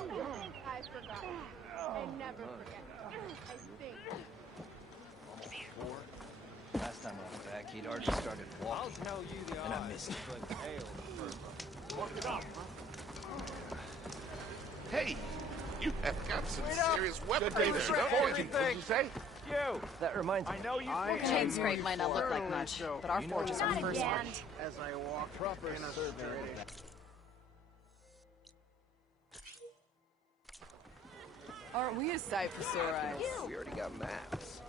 I forgot. I never forget. I think. Last time I went back, he'd already started walking. I'll tell you the And I odds, missed it. but hail. Walk it up. Hey, you have got some serious weapons Good day there, for don't you? everything. What'd you say? You! That reminds me. I know you Chain scrape might not look like much, but our forge is our Not first again. one. As I walk Proper in a survey. straight. Aren't we a sight for sore eyes? We already got maps.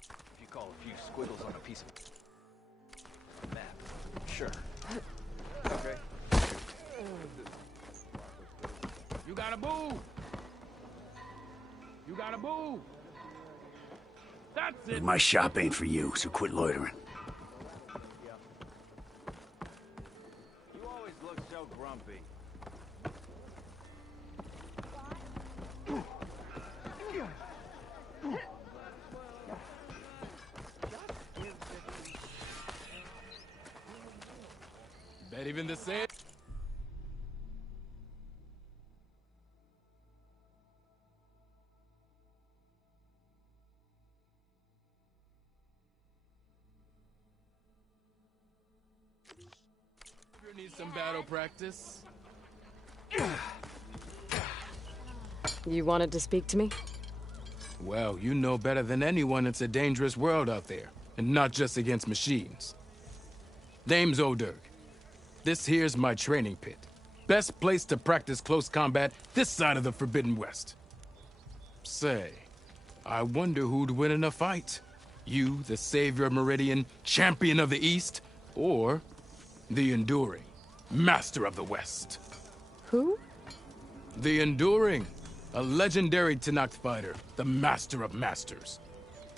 If you call a few squiggles on a piece of map, sure. Okay. You gotta move! You gotta move! That's it! My shop ain't for you, so quit loitering. You always look so grumpy. Bet even the same. You need some battle practice. You wanted to speak to me? Well, you know better than anyone it's a dangerous world out there, and not just against machines. Name's Oderg. This here's my training pit. Best place to practice close combat this side of the Forbidden West. Say, I wonder who'd win in a fight. You, the savior of Meridian, champion of the East, or the Enduring, master of the West. Who? The Enduring, a legendary Tenakth fighter, the master of masters.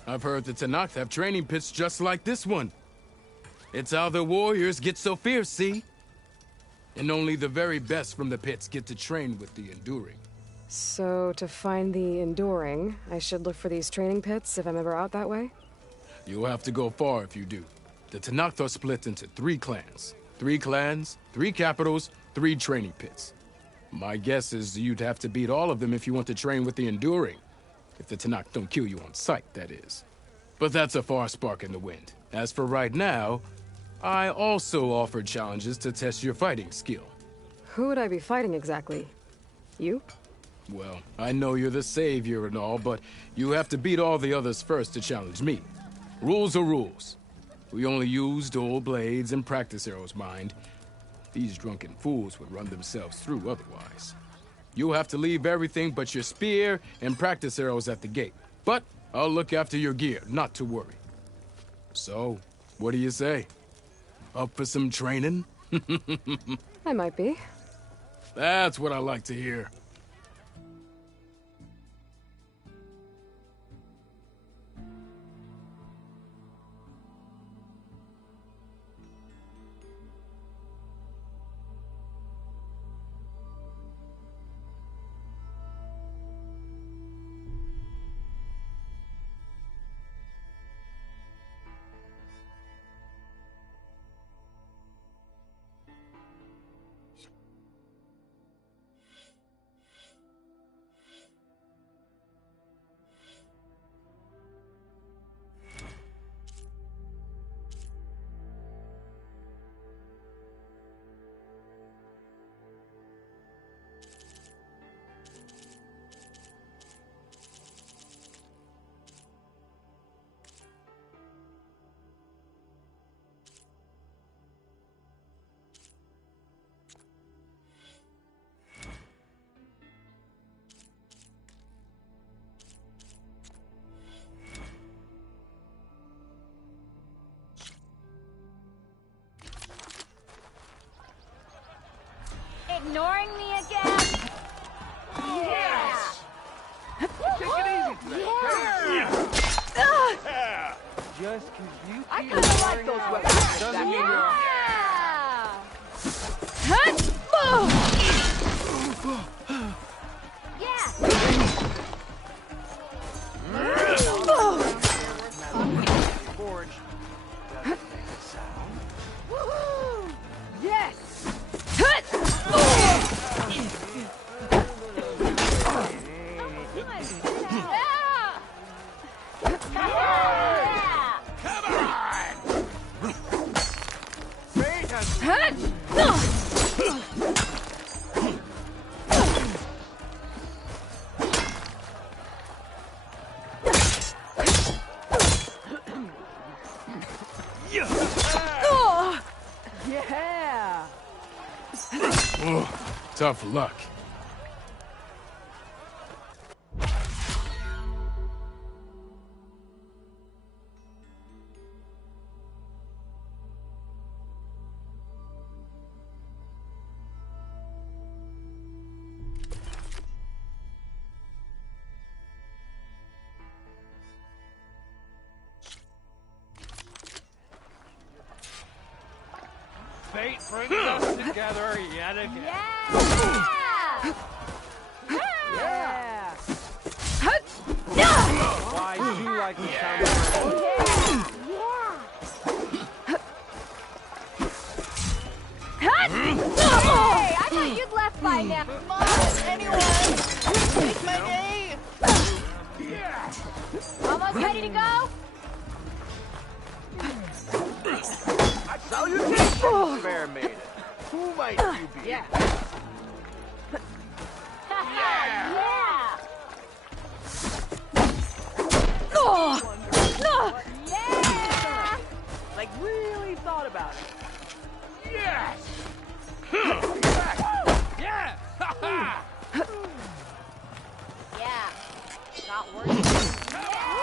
I've heard the Tenakth have training pits just like this one. It's how the warriors get so fierce, see? And only the very best from the pits get to train with the Enduring. So, to find the Enduring, I should look for these training pits if I'm ever out that way? You'll have to go far if you do. The Tenakth are split into 3 clans. 3 clans, 3 capitals, 3 training pits. My guess is you'd have to beat all of them if you want to train with the Enduring. If the Tenakth don't kill you on sight, that is. But that's a far spark in the wind. As for right now, I also offer challenges to test your fighting skill. Who would I be fighting exactly? You? Well, I know you're the savior and all, but you have to beat all the others first to challenge me. Rules are rules. We only use dual blades and practice arrows, mind. These drunken fools would run themselves through otherwise. You'll have to leave everything but your spear and practice arrows at the gate. But I'll look after your gear, not to worry. So, what do you say? Up for some training? I might be. That's what I like to hear. Ignoring me again? Yes! Take it easy today, Yeah! Just 'cause you I keep kinda like ignoring those our weapons. doesn't mean you're Forge doesn't make a sound. Woohoo! Yeah! Oh, tough luck. Fate brings us together yet again. Yeah! Yeah! Why do you like the sound of Hey, I thought you'd left by now. Come on, anyone! Take my name! Almost ready to go? Salutations, fair maiden. Who might you be? Yeah! Yeah! Yeah! Like, really thought about it. Yes! Yeah! Yeah. Not working. Yeah!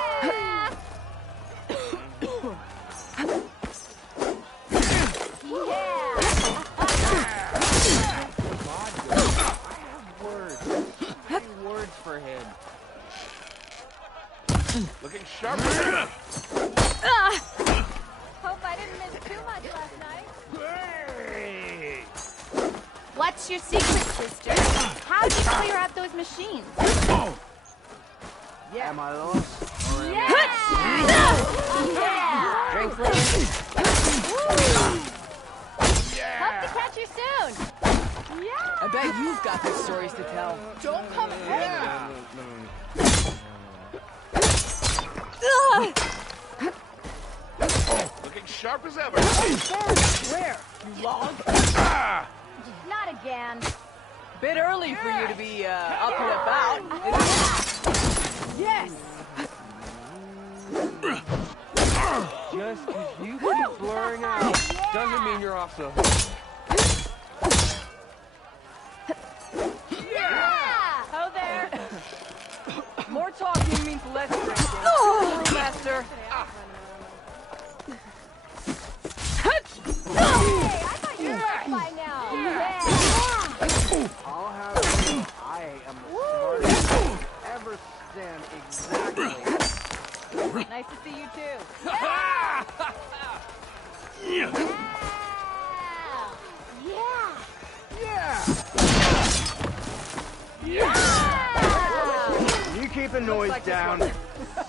Words for him. Looking sharp. Hope I didn't miss too much last night. Hey! What's your secret, sister? How'd you clear out those machines? Yeah. Am I lost? Yeah! Yeah! Drinks later. Hope to catch you soon. Yeah! I bet you've got good stories to tell. Don't come Yeah! Looking sharp as ever. Where? You log? Not again. Bit early for you to be up and about. Yes. Just because you keep blurring out doesn't mean you're off the hook. Yeah! Ho there. More talking means less drinking. Master. Hey, I thought you left by now. Yeah! I'll have you. I am the smartest ever stand exactly. Nice to see you too. Yeah! Yeah! You keep the noise down.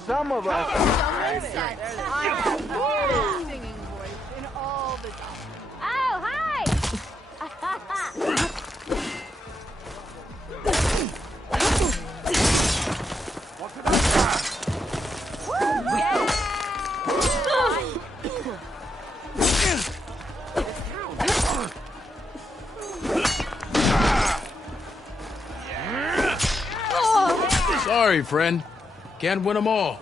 Some of us. Someone said I have the best singing voice in all the... Oh, hi! Sorry, friend. Can't win them all.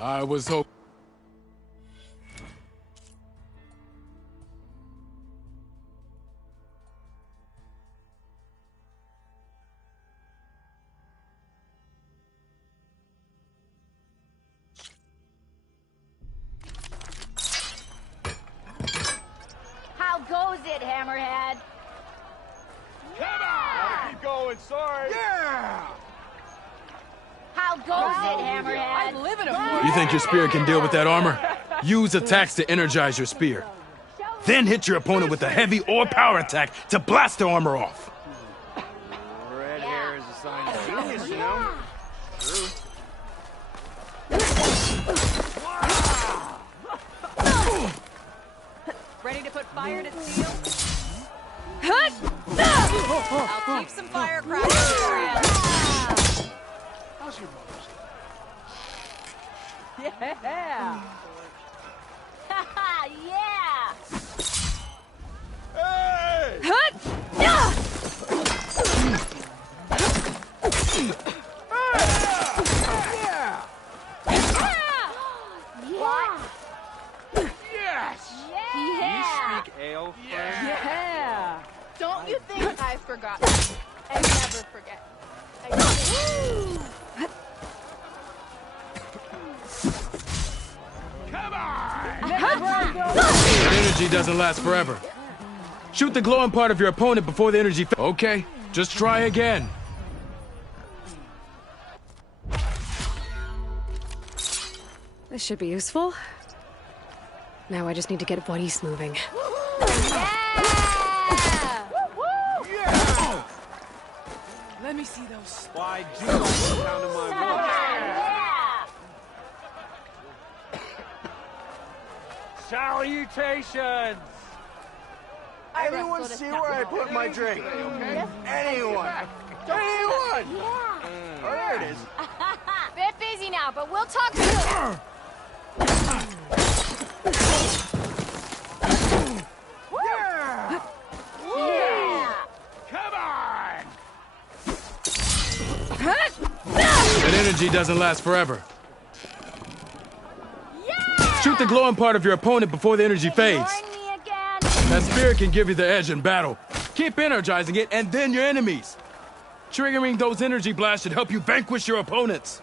I was hoping. How goes it, Hammerhead? Keep going, sorry. Yeah! How goes it, Hammerhead? I live in a You think your spear can deal with that armor? Use attacks to energize your spear. Then hit your opponent with a heavy or power attack to blast the armor off. Red hair is a sign of genius, you know? True. Ready to put fire to steel? I'll keep some firecrackers for you. How's your mother's? Yeah. Yeah! Hey! What? Yes! Yeah! Ale, Yeah. Don't you think I've forgotten? I never forget. Come on! That energy doesn't last forever. Shoot the glowing part of your opponent before the energy. Okay, just try again. This should be useful. Now I just need to get Buddies moving. Yeah! Let me see those. Why do you like the sound of my voice? Yeah! Salutations! Anyone see where I put my drink? Anyone! Anyone! Yeah! Oh, there it is. Bit busy now, but we'll talk soon. Yeah! Come on! That energy doesn't last forever. Yeah! Shoot the glowing part of your opponent before the energy fades. Ignoring me again? That spear can give you the edge in battle. Keep energizing it, and then your enemies. Triggering those energy blasts should help you vanquish your opponents.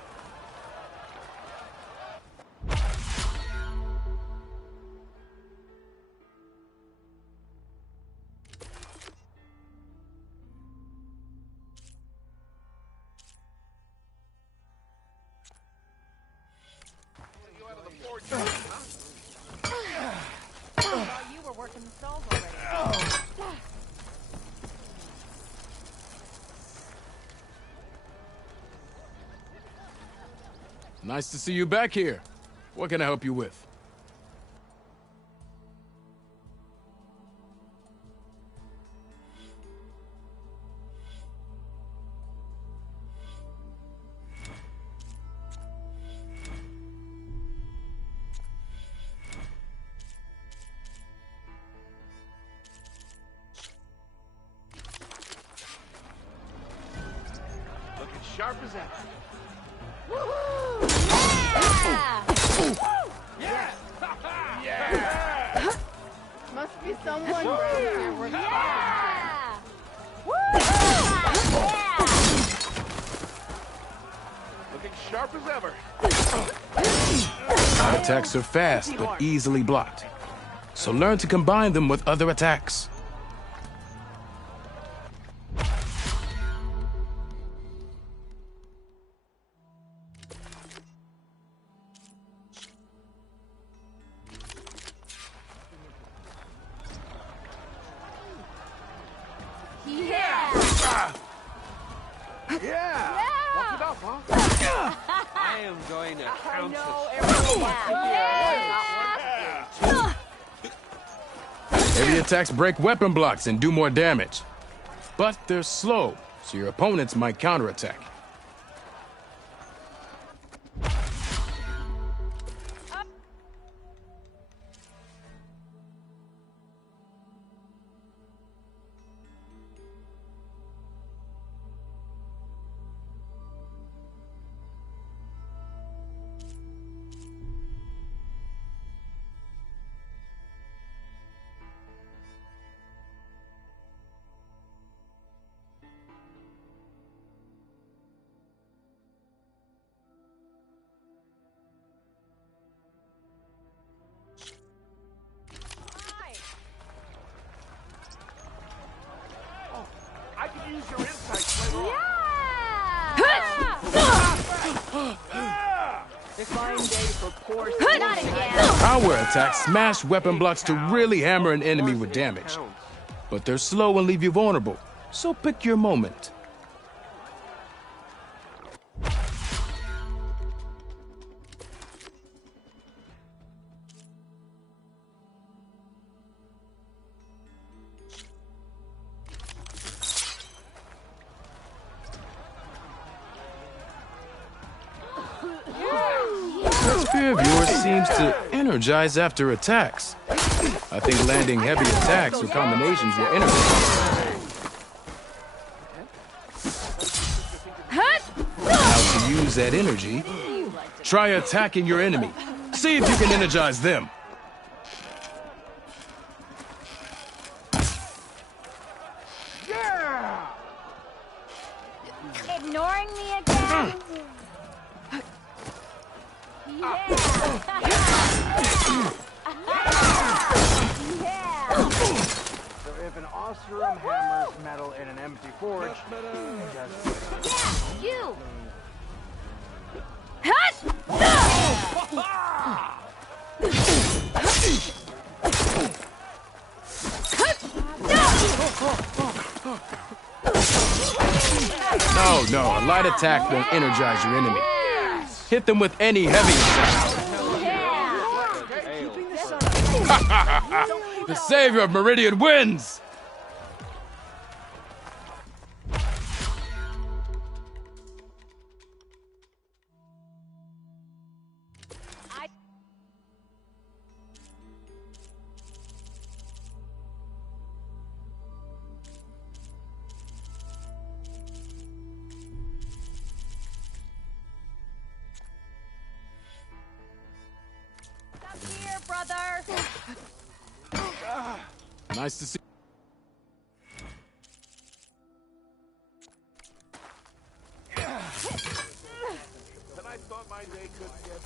You were working the stalls already. Nice to see you back here. What can I help you with? Looking sharp as ever. Yeah! Yeah! Must be someone here. Yeah! Woo! Yeah! Looking sharp as ever. Attacks are fast, but easily blocked. So learn to combine them with other attacks. Yeah! Yeah! Walk it up, huh? I am going to count No, the everyone wants to hear. Heavy attacks break weapon blocks and do more damage. But they're slow, so your opponents might counterattack. Fine day for poor Not again. Power attacks smash weapon blocks to really hammer an enemy with damage. But they're slow and leave you vulnerable, so pick your moment. That spear of yours seems to energize after attacks. I think landing heavy attacks or combinations will energize. Now to use that energy, try attacking your enemy. See if you can energize them. Ignoring me again? So if an Oseram hammers metal in an empty forge, just... Yeah, you! No, a light attack won't energize your enemy. Hit them with any heavy attack. The savior of Meridian wins! Come here, brother! Nice to see. And I thought my day could get...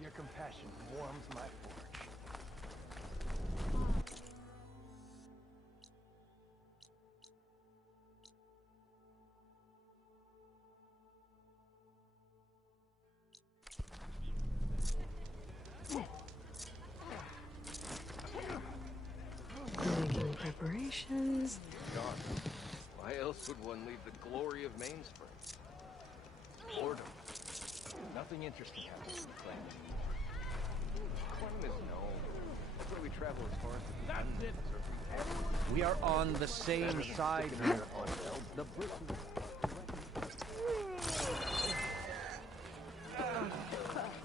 Your compassion warms my forge. Making preparations. Why else would one leave the glory of Mainspring? Boredom. Nothing interesting happens in Clan. Quantum is known. That's why we travel as far as the London. We are on the same side here. The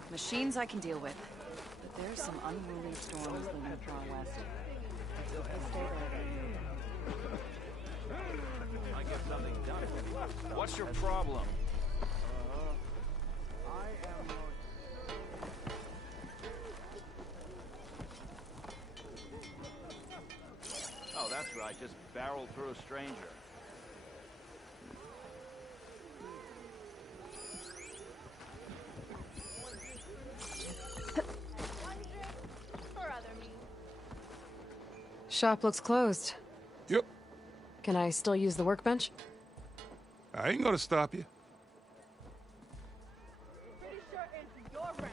Machines I can deal with, but there's some unruly storms looming far west. Let's hope they stay there. I get something done. What's your problem? Oh, that's right. Just barrel through a stranger. Shop looks closed. Yep. Can I still use the workbench? I ain't gonna stop you. Pretty sure it's your round.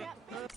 Yep.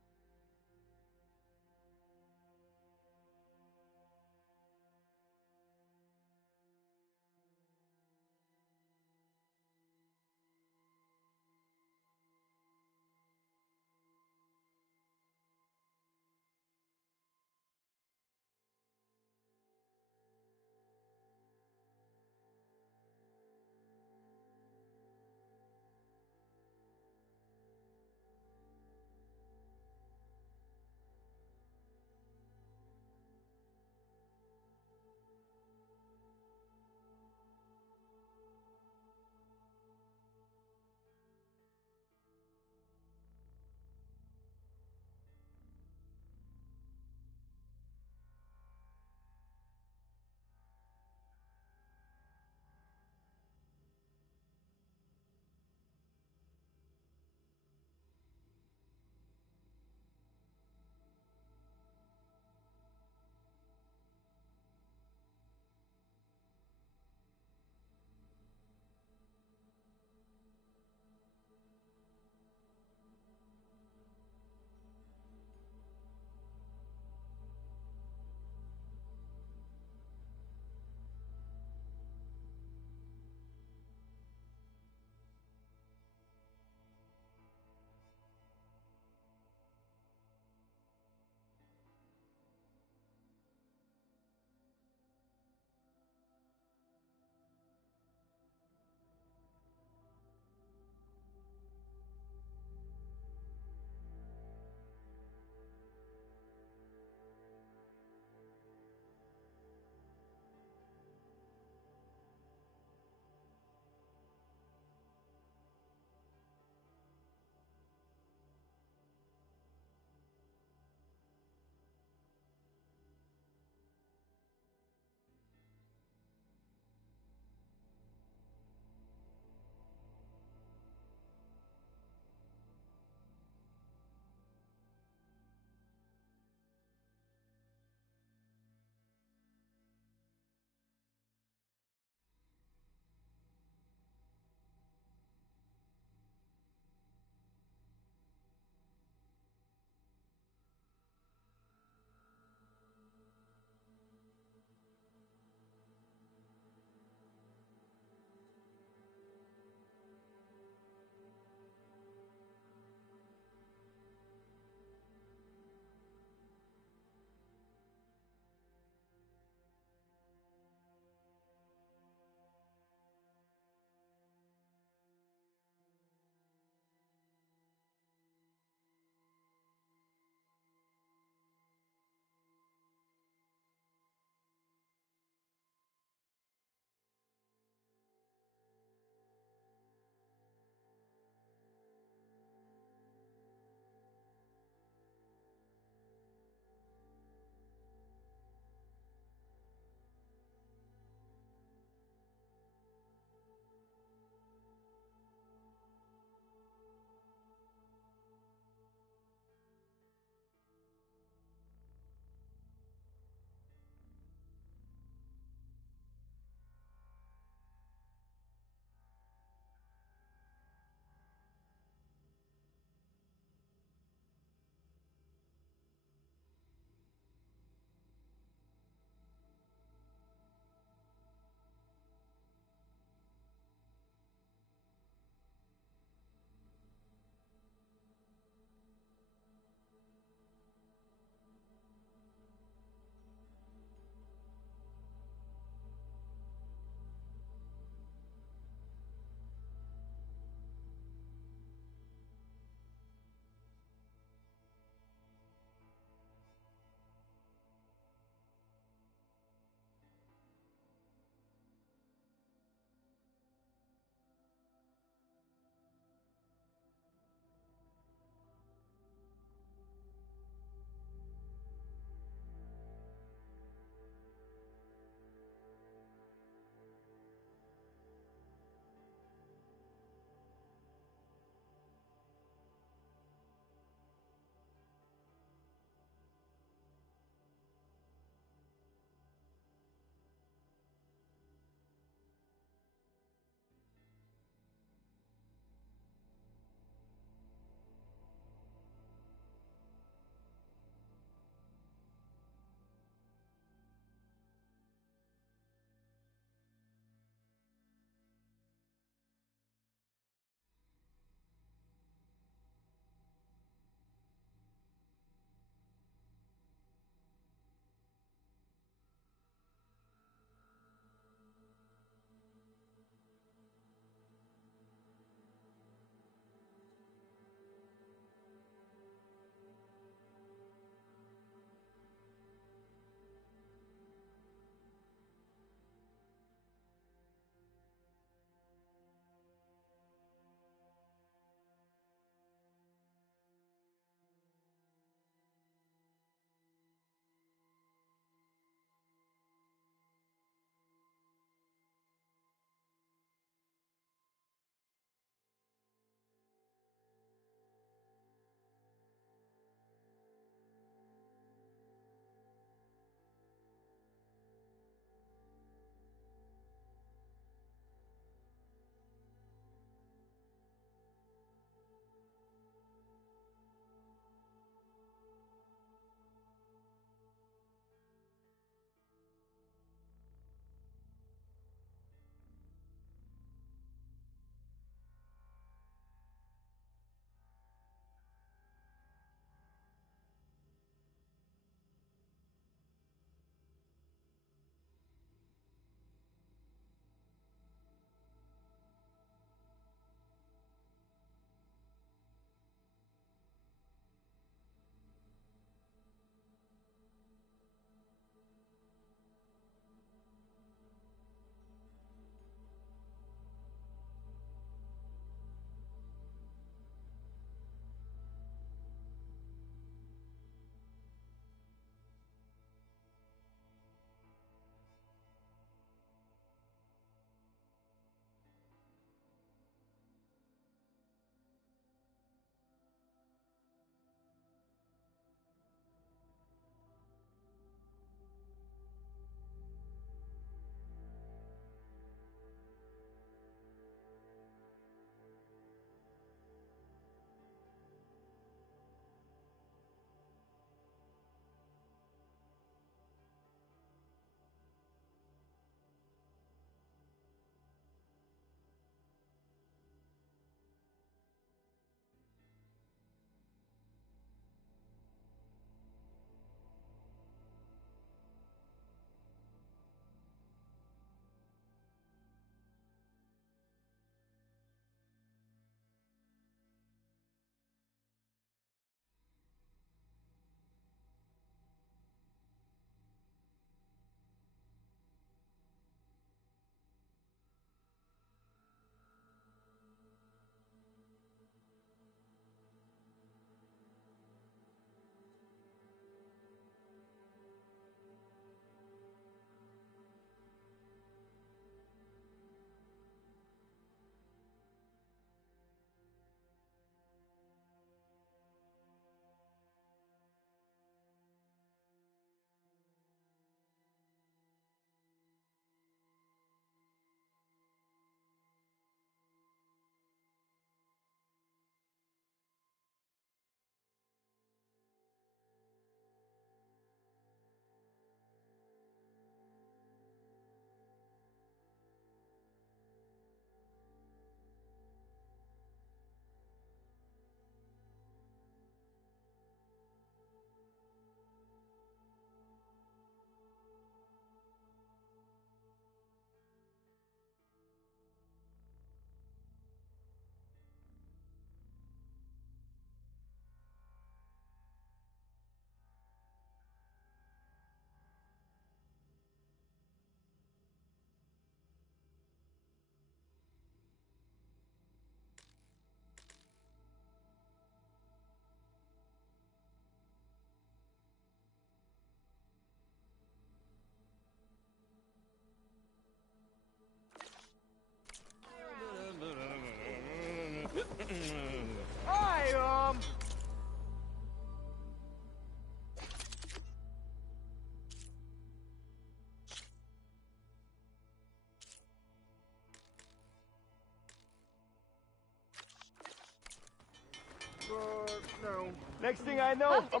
No. Next thing I know, I'm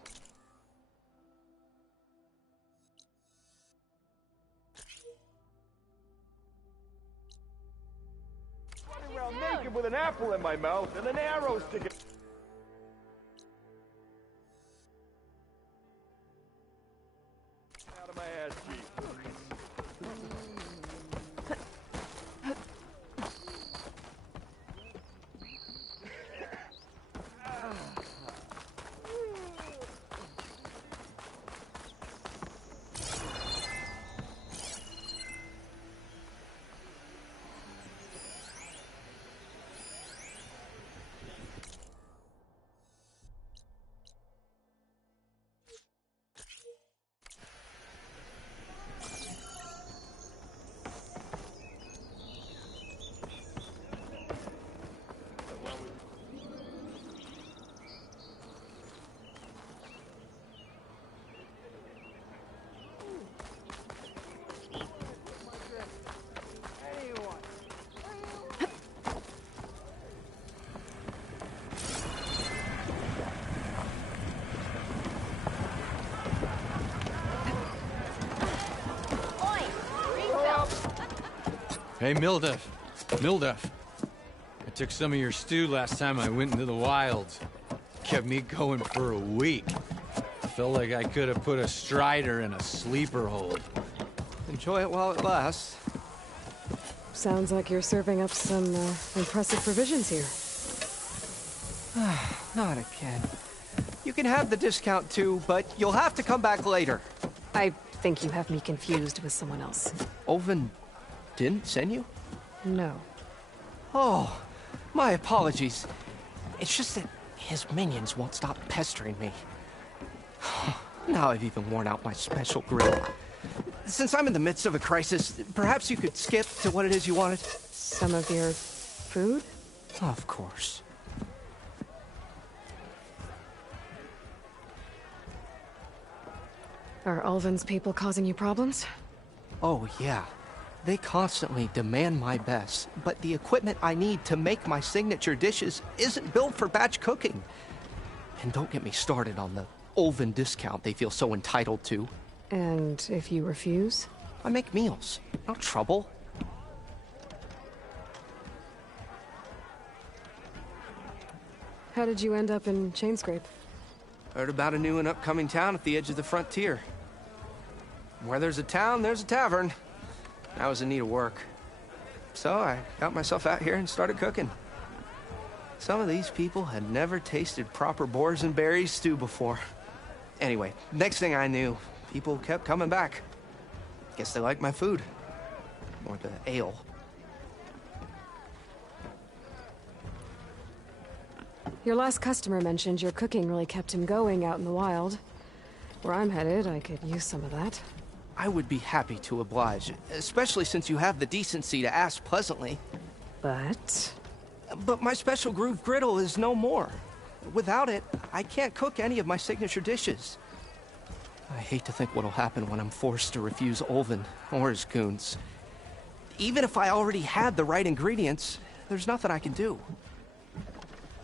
running around naked with an apple in my mouth and an arrow sticking out of my ass cheek. Hey, Mildef. Mildef. I took some of your stew last time I went into the wilds. Kept me going for a week. Felt like I could have put a strider in a sleeper hold. Enjoy it while it lasts. Sounds like you're serving up some impressive provisions here. Not again. You can have the discount too, but you'll have to come back later. I think you have me confused with someone else. Olvin didn't send you? No. Oh, my apologies. It's just that his minions won't stop pestering me. Now I've even worn out my special grill. Since I'm in the midst of a crisis, perhaps you could skip to what it is you wanted? Some of your food? Of course. Are Ulvin's people causing you problems? Oh, yeah. They constantly demand my best, but the equipment I need to make my signature dishes isn't built for batch cooking. And don't get me started on the Ulvin discount they feel so entitled to. And if you refuse? I make meals. No trouble. How did you end up in Chainscrape? Heard about a new and upcoming town at the edge of the frontier. Where there's a town, there's a tavern. I was in need of work. So I got myself out here and started cooking. Some of these people had never tasted proper boars and berries stew before. Anyway, next thing I knew, people kept coming back. Guess they liked my food. Or the ale. Your last customer mentioned your cooking really kept him going out in the wild. Where I'm headed, I could use some of that. I would be happy to oblige, especially since you have the decency to ask pleasantly. But my special groove griddle is no more. Without it, I can't cook any of my signature dishes. I hate to think what'll happen when I'm forced to refuse Ulvin or his goons. Even if I already had the right ingredients, there's nothing I can do.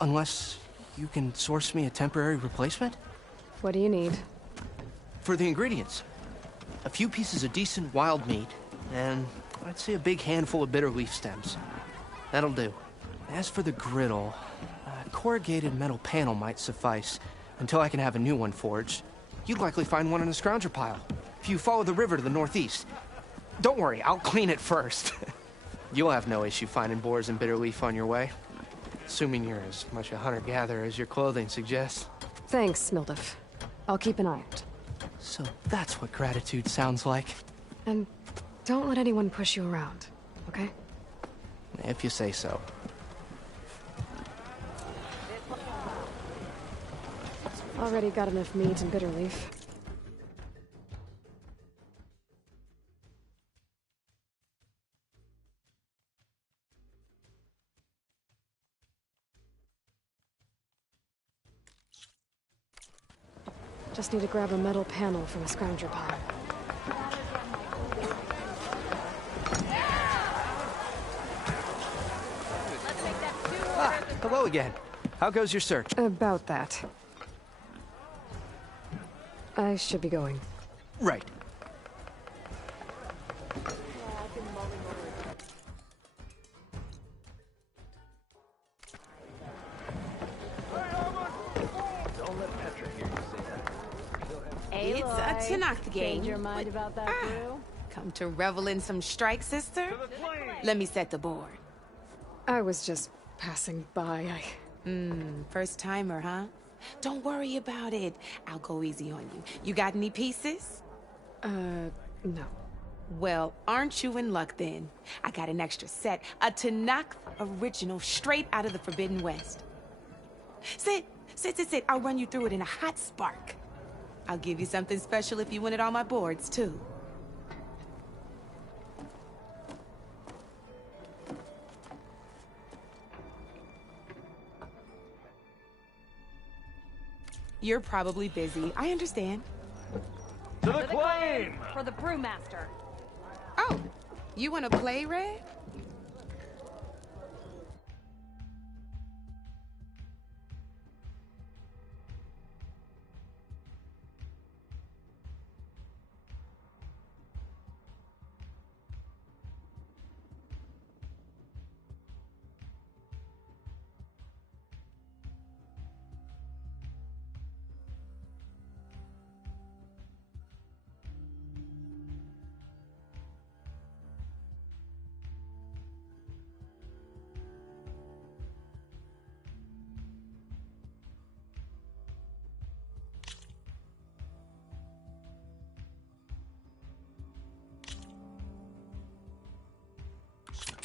Unless you can source me a temporary replacement? What do you need? For the ingredients, a few pieces of decent wild meat, and I'd say a big handful of bitter leaf stems. That'll do. As for the griddle, a corrugated metal panel might suffice until I can have a new one forged. You'd likely find one in a scrounger pile, if you follow the river to the northeast. Don't worry, I'll clean it first. You'll have no issue finding boars and bitter leaf on your way. Assuming you're as much a hunter-gatherer as your clothing suggests. Thanks, Mildef. I'll keep an eye out. So that's what gratitude sounds like. And don't let anyone push you around, okay? If you say so. Already got enough meat and bitter leaf. Just need to grab a metal panel from a scrounger pile. Hello again. How goes your search? About that. I should be going. Right. Don't let Petra hear you say that. It's a Tanakh game. Change your mind about that, Drew? Come to revel in some strike, sister? Let me set the board. I was just passing by. First timer, huh? Don't worry about it. I'll go easy on you. You got any pieces? No. Well, aren't you in luck then? I got an extra set, a Tanakh original straight out of the Forbidden West. Sit. I'll run you through it in a hot spark. I'll give you something special if you win it on my boards, too. You're probably busy. I understand. To the claim! For the brewmaster. Oh, you want to play, Red?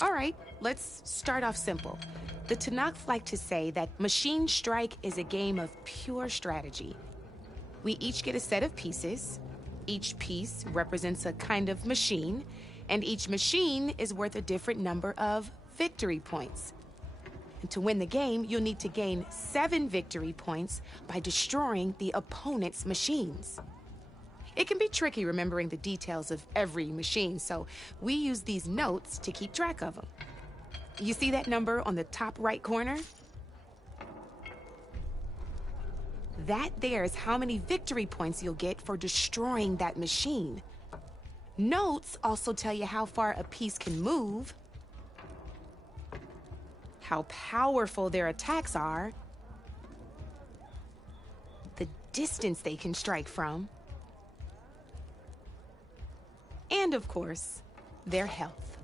All right, let's start off simple. The Tanakh like to say that Machine Strike is a game of pure strategy. We each get a set of pieces. Each piece represents a kind of machine, and each machine is worth a different number of victory points. And to win the game, you'll need to gain 7 victory points by destroying the opponent's machines. It can be tricky remembering the details of every machine, so we use these notes to keep track of them. You see that number on the top right corner? That there is how many victory points you'll get for destroying that machine. Notes also tell you how far a piece can move, how powerful their attacks are, the distance they can strike from, and of course, their health.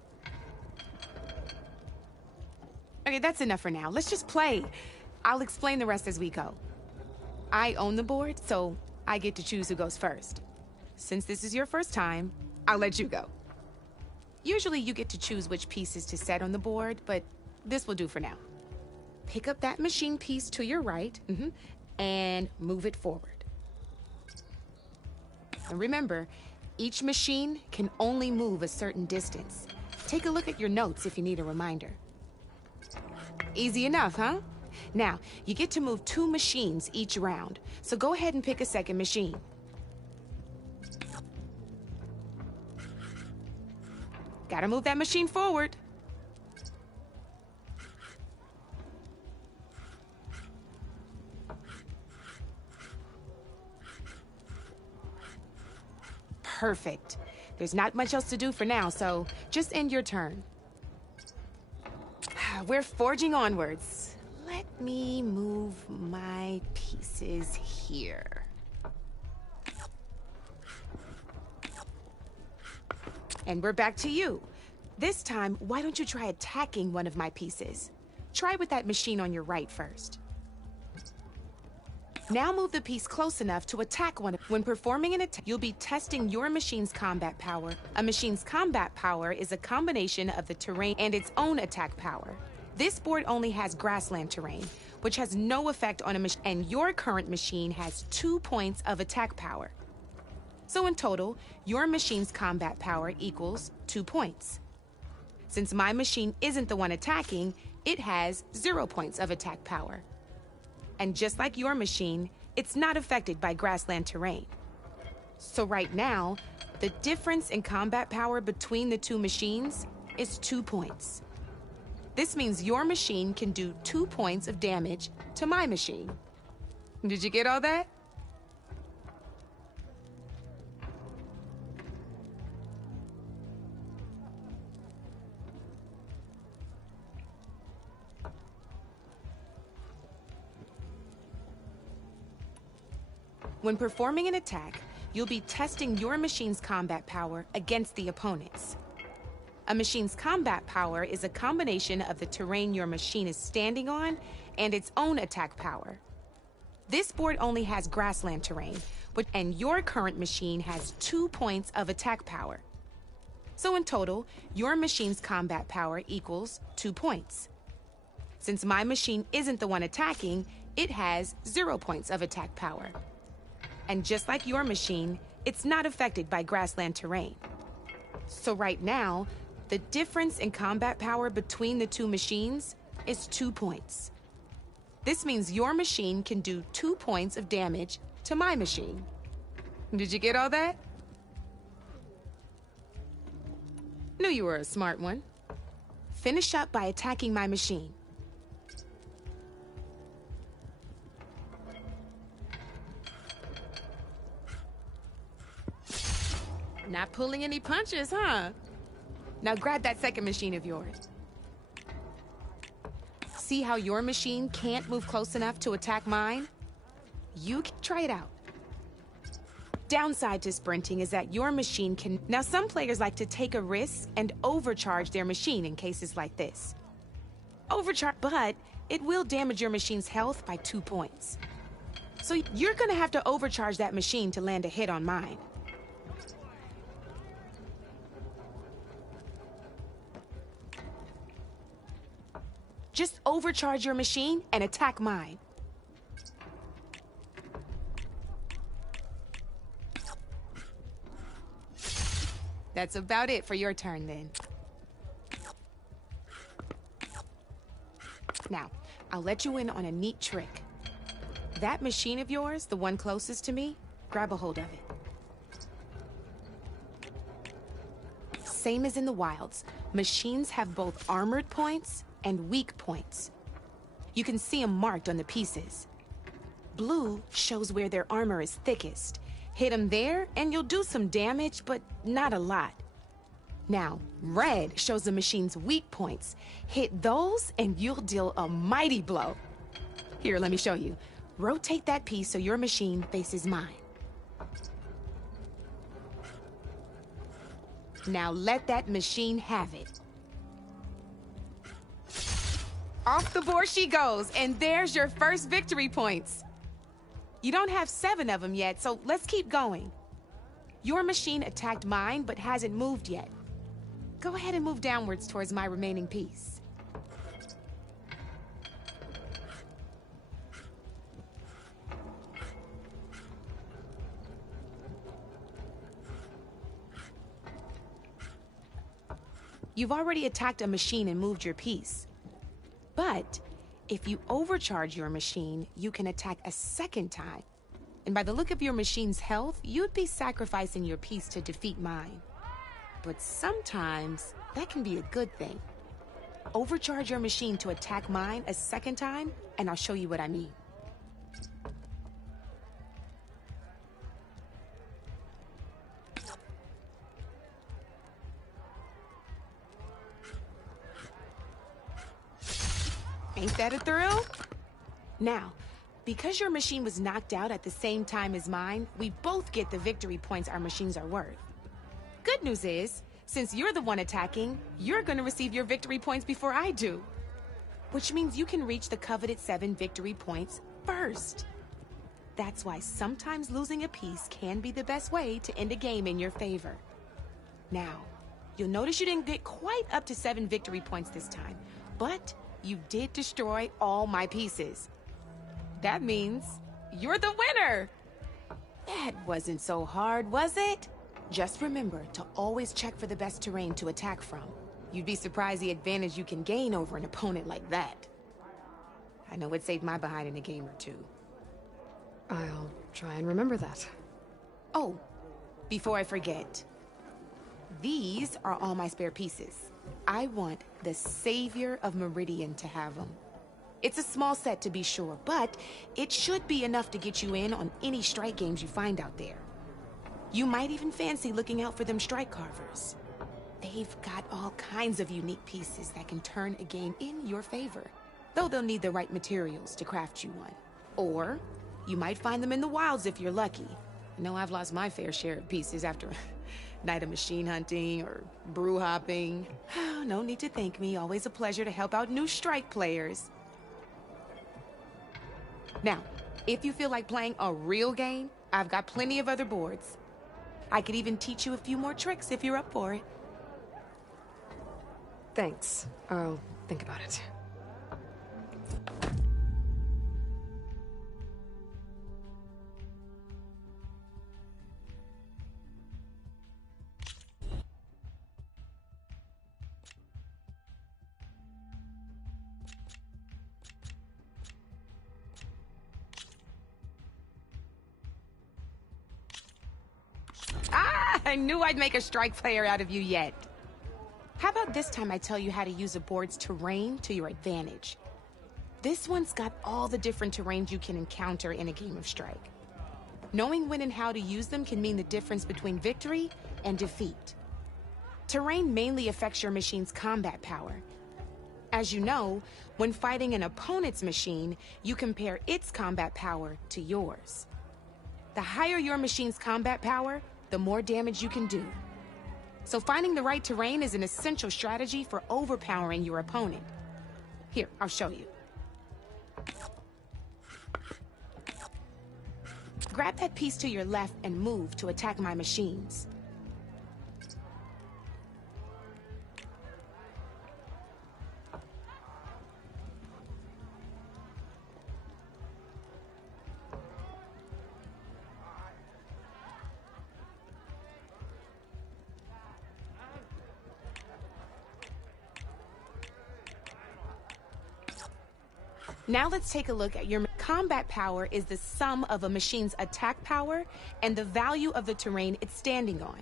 Okay, that's enough for now. Let's just play. I'll explain the rest as we go. I own the board, so I get to choose who goes first. Since this is your first time, I'll let you go. Usually you get to choose which pieces to set on the board, but this will do for now. Pick up that machine piece to your right, and move it forward. And remember, each machine can only move a certain distance. Take a look at your notes if you need a reminder. Easy enough, huh? Now, you get to move 2 machines each round, so go ahead and pick a second machine. Gotta move that machine forward. Perfect. There's not much else to do for now, so just end your turn. We're forging onwards. Let me move my pieces here. And we're back to you. This time, why don't you try attacking one of my pieces? Try with that machine on your right first. Now move the piece close enough to attack one. When performing an attack, you'll be testing your machine's combat power. A machine's combat power is a combination of the terrain and its own attack power. This board only has grassland terrain, which has no effect on a machine, and your current machine has 2 points of attack power. So in total, your machine's combat power equals 2 points. Since my machine isn't the one attacking, it has 0 points of attack power. And just like your machine, it's not affected by grassland terrain. So right now, the difference in combat power between the 2 machines is 2 points. This means your machine can do 2 points of damage to my machine. Did you get all that? When performing an attack, you'll be testing your machine's combat power against the opponent's. A machine's combat power is a combination of the terrain your machine is standing on and its own attack power. This board only has grassland terrain, and your current machine has 2 points of attack power. So in total, your machine's combat power equals 2 points. Since my machine isn't the one attacking, it has 0 points of attack power. And just like your machine, it's not affected by grassland terrain. So right now, the difference in combat power between the two machines is 2 points. This means your machine can do 2 points of damage to my machine. Did you get all that? Knew you were a smart one. Finish up by attacking my machine. Not pulling any punches, huh? Now grab that second machine of yours. See how your machine can't move close enough to attack mine? You can try it out. Downside to sprinting is that your machine can... Now some players like to take a risk and overcharge their machine in cases like this. Overcharge, but it will damage your machine's health by 2 points. So you're gonna have to overcharge that machine to land a hit on mine. Just overcharge your machine and attack mine. That's about it for your turn, then. Now, I'll let you in on a neat trick. That machine of yours, the one closest to me, grab a hold of it. Same as in the wilds, machines have both armored points and weak points. You can see them marked on the pieces. Blue shows where their armor is thickest. Hit them there and you'll do some damage, but not a lot. Now, red shows the machine's weak points. Hit those and you'll deal a mighty blow. Here, let me show you. Rotate that piece so your machine faces mine. Now let that machine have it. Off the board she goes, and there's your first victory points. You don't have 7 of them yet, so let's keep going. Your machine attacked mine, but hasn't moved yet. Go ahead and move downwards towards my remaining piece. You've already attacked a machine and moved your piece. But if you overcharge your machine, you can attack a second time. And by the look of your machine's health, you'd be sacrificing your piece to defeat mine. But sometimes that can be a good thing. Overcharge your machine to attack mine a second time, and I'll show you what I mean. Ain't that a thrill? Now, because your machine was knocked out at the same time as mine, we both get the victory points our machines are worth. Good news is, since you're the one attacking, you're gonna receive your victory points before I do. Which means you can reach the coveted 7 victory points first. That's why sometimes losing a piece can be the best way to end a game in your favor. Now, you'll notice you didn't get quite up to 7 victory points this time, but you did destroy all my pieces. That means you're the winner! That wasn't so hard, was it? Just remember to always check for the best terrain to attack from. You'd be surprised the advantage you can gain over an opponent like that. I know it saved my behind in a game or two. I'll try and remember that. Oh, before I forget, these are all my spare pieces. I want the savior of Meridian to have them. It's a small set to be sure, but it should be enough to get you in on any strike games you find out there. You might even fancy looking out for them strike carvers. They've got all kinds of unique pieces that can turn a game in your favor, though they'll need the right materials to craft you one. Or you might find them in the wilds if you're lucky. I know I've lost my fair share of pieces after a night of machine hunting or brew hopping. No need to thank me. Always a pleasure to help out new strike players. Now, if you feel like playing a real game, I've got plenty of other boards. I could even teach you a few more tricks if you're up for it. Thanks. I'll think about it. I knew I'd make a strike player out of you yet. How about this time I tell you how to use a board's terrain to your advantage? This one's got all the different terrains you can encounter in a game of Strike. Knowing when and how to use them can mean the difference between victory and defeat. Terrain mainly affects your machine's combat power. As you know, when fighting an opponent's machine, you compare its combat power to yours. The higher your machine's combat power, the more damage you can do. So finding the right terrain is an essential strategy for overpowering your opponent. Here, I'll show you. Grab that piece to your left and move to attack my machines. Now let's take a look at your combat power is the sum of a machine's attack power and the value of the terrain it's standing on.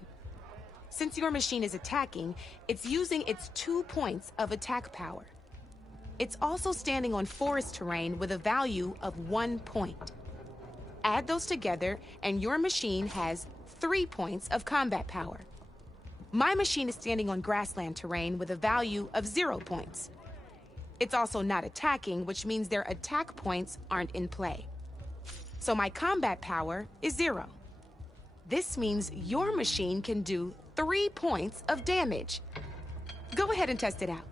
Since your machine is attacking, it's using its 2 points of attack power. It's also standing on forest terrain with a value of 1 point. Add those together and your machine has 3 points of combat power. My machine is standing on grassland terrain with a value of 0 points. It's also not attacking, which means their attack points aren't in play. So my combat power is 0. This means your machine can do 3 points of damage. Go ahead and test it out.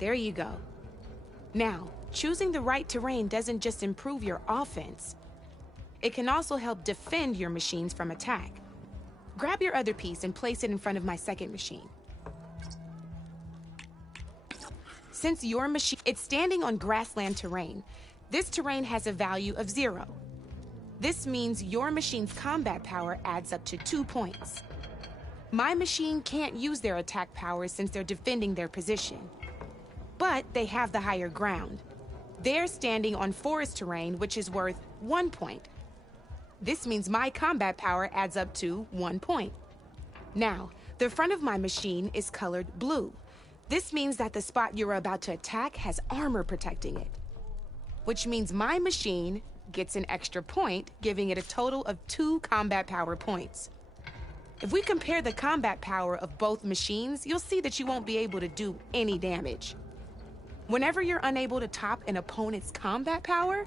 There you go. Now, choosing the right terrain doesn't just improve your offense. It can also help defend your machines from attack. Grab your other piece and place it in front of my second machine. Since your machine is standing on grassland terrain, this terrain has a value of 0. This means your machine's combat power adds up to 2 points. My machine can't use their attack powers since they're defending their position. But they have the higher ground. They're standing on forest terrain, which is worth 1 point. This means my combat power adds up to 1 point. Now, the front of my machine is colored blue. This means that the spot you're about to attack has armor protecting it, which means my machine gets an extra point, giving it a total of 2 combat power points. If we compare the combat power of both machines, you'll see that you won't be able to do any damage. Whenever you're unable to top an opponent's combat power,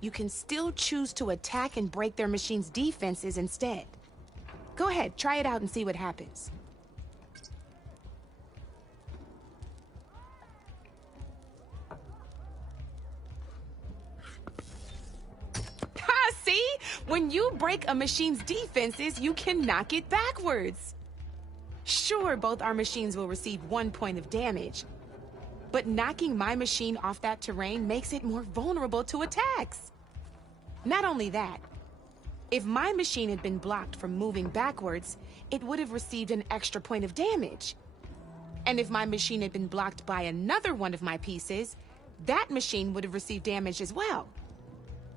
you can still choose to attack and break their machine's defenses instead. Go ahead, try it out and see what happens. See? When you break a machine's defenses, you can knock it backwards. Sure, both our machines will receive 1 point of damage, but knocking my machine off that terrain makes it more vulnerable to attacks. Not only that, if my machine had been blocked from moving backwards, it would have received an extra point of damage. And if my machine had been blocked by another one of my pieces, that machine would have received damage as well.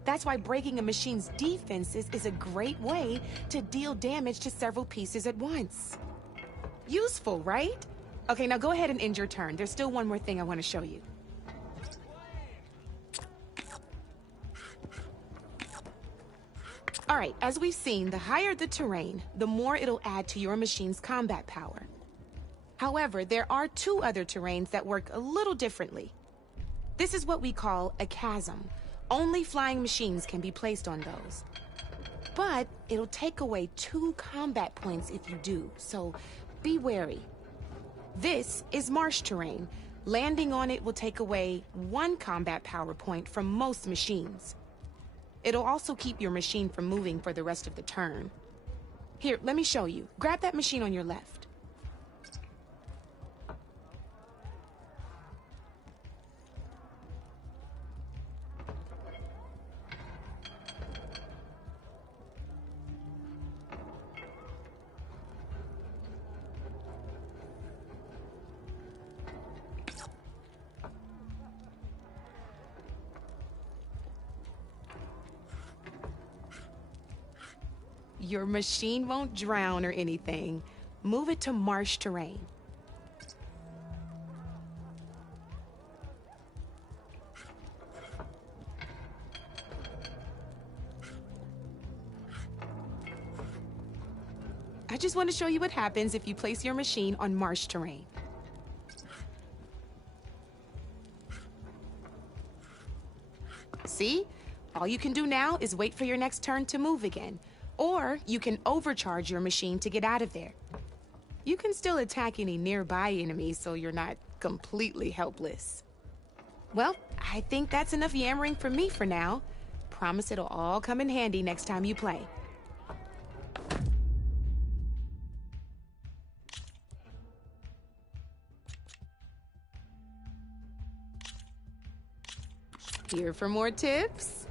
That's why breaking a machine's defenses is a great way to deal damage to several pieces at once. Useful, right? Okay, now go ahead and end your turn. There's still one more thing I want to show you. All right, as we've seen, the higher the terrain, the more it'll add to your machine's combat power. However, there are two other terrains that work a little differently. This is what we call a chasm. Only flying machines can be placed on those. But it'll take away 2 combat points if you do, so be wary. This is marsh terrain. Landing on it will take away 1 combat power point from most machines. It'll also keep your machine from moving for the rest of the turn. Here, let me show you. Grab that machine on your left. Your machine won't drown or anything. Move it to marsh terrain. I just want to show you what happens if you place your machine on marsh terrain. See? All you can do now is wait for your next turn to move again. Or you can overcharge your machine to get out of there. You can still attack any nearby enemies so you're not completely helpless. Well, I think that's enough yammering for me for now. Promise it'll all come in handy next time you play. Here for more tips?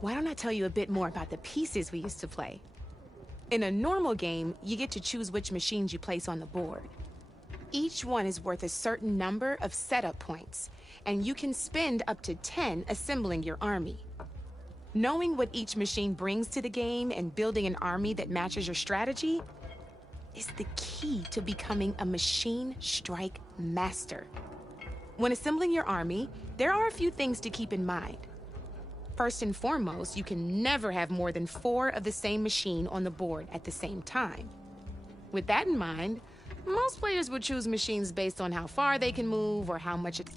Why don't I tell you a bit more about the pieces we used to play? In a normal game, you get to choose which machines you place on the board. Each one is worth a certain number of setup points, and you can spend up to 10 assembling your army. Knowing what each machine brings to the game and building an army that matches your strategy is the key to becoming a machine strike master. When assembling your army, there are a few things to keep in mind. First and foremost, you can never have more than 4 of the same machine on the board at the same time. With that in mind, most players would choose machines based on how far they can move or how much it...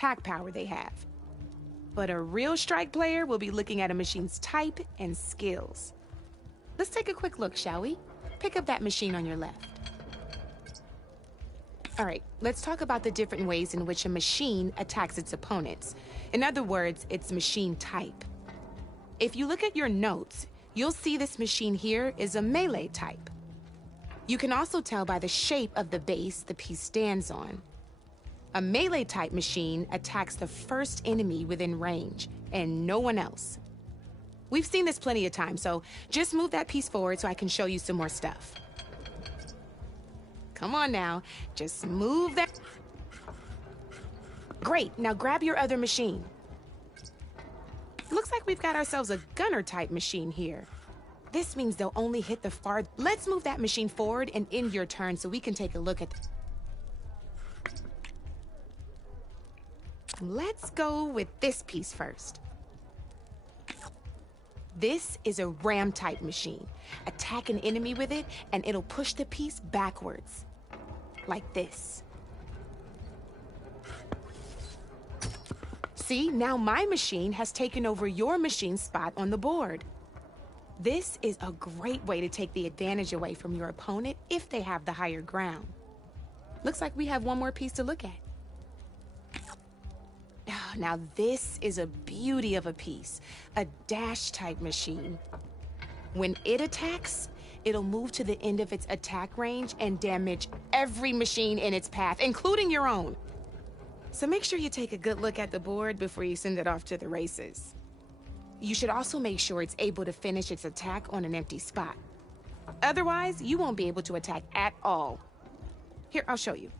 attack power they have. But a real strike player will be looking at a machine's type and skills. Let's take a quick look, shall we? Pick up that machine on your left. All right, let's talk about the different ways in which a machine attacks its opponents. In other words, its machine type. If you look at your notes, you'll see this machine here is a melee type. You can also tell by the shape of the base the piece stands on. A melee type machine attacks the first enemy within range, and no one else. We've seen this plenty of times, so just move that piece forward so I can show you some more stuff. Come on now, just move that. Great, now grab your other machine. Looks like we've got ourselves a gunner type machine here. This means they'll only hit the far. Let's move that machine forward and end your turn so we can take a look at. Let's go with this piece first. This is a ram type machine. Attack an enemy with it and it'll push the piece backwards. Like this. See, now my machine has taken over your machine's spot on the board. This is a great way to take the advantage away from your opponent if they have the higher ground. Looks like we have one more piece to look at. Now this is a beauty of a piece, a dash type machine. When it attacks, it'll move to the end of its attack range and damage every machine in its path, including your own. So make sure you take a good look at the board before you send it off to the races. You should also make sure it's able to finish its attack on an empty spot. Otherwise, you won't be able to attack at all. Here, I'll show you.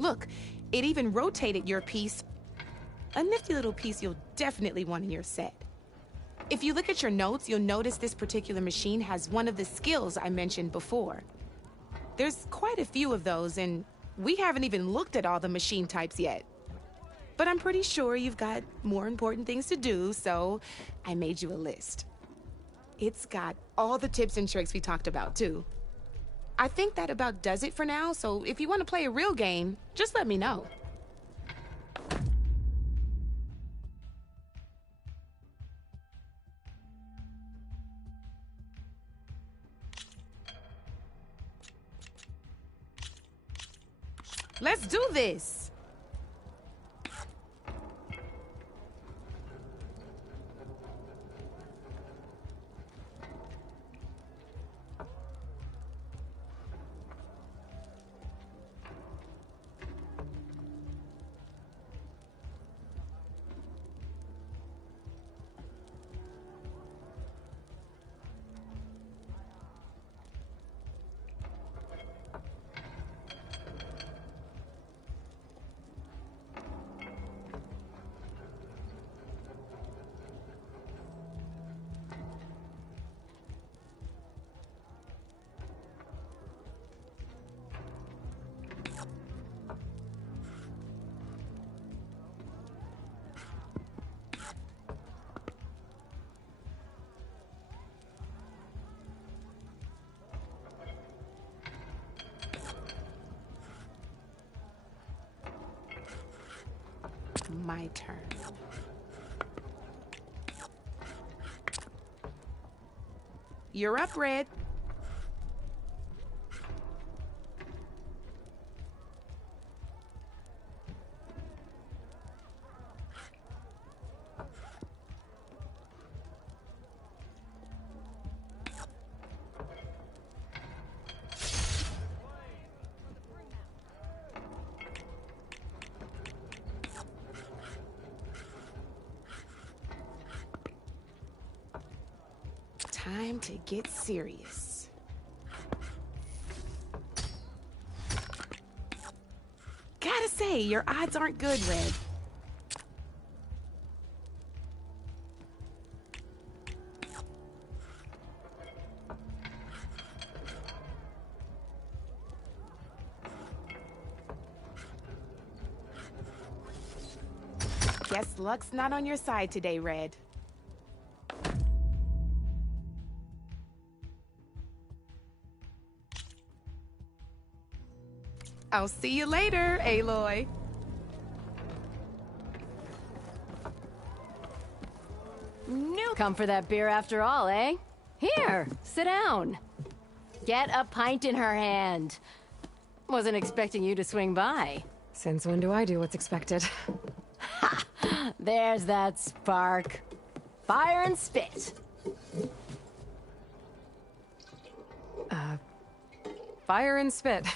Look, it even rotated your piece. A nifty little piece you'll definitely want in your set. If you look at your notes, you'll notice this particular machine has one of the skills I mentioned before. There's quite a few of those, and we haven't even looked at all the machine types yet. But I'm pretty sure you've got more important things to do, so I made you a list. It's got all the tips and tricks we talked about, too. I think that about does it for now, so if you want to play a real game, just let me know. Let's do this! My turn. You're up, Red. Time to get serious. Gotta say, your odds aren't good, Red. Guess luck's not on your side today, Red. I'll see you later, Aloy. New come for that beer after all, eh? Here, sit down. Get a pint in her hand. Wasn't expecting you to swing by. Since when do I do what's expected? Ha! There's that spark. Fire and spit. Fire and spit.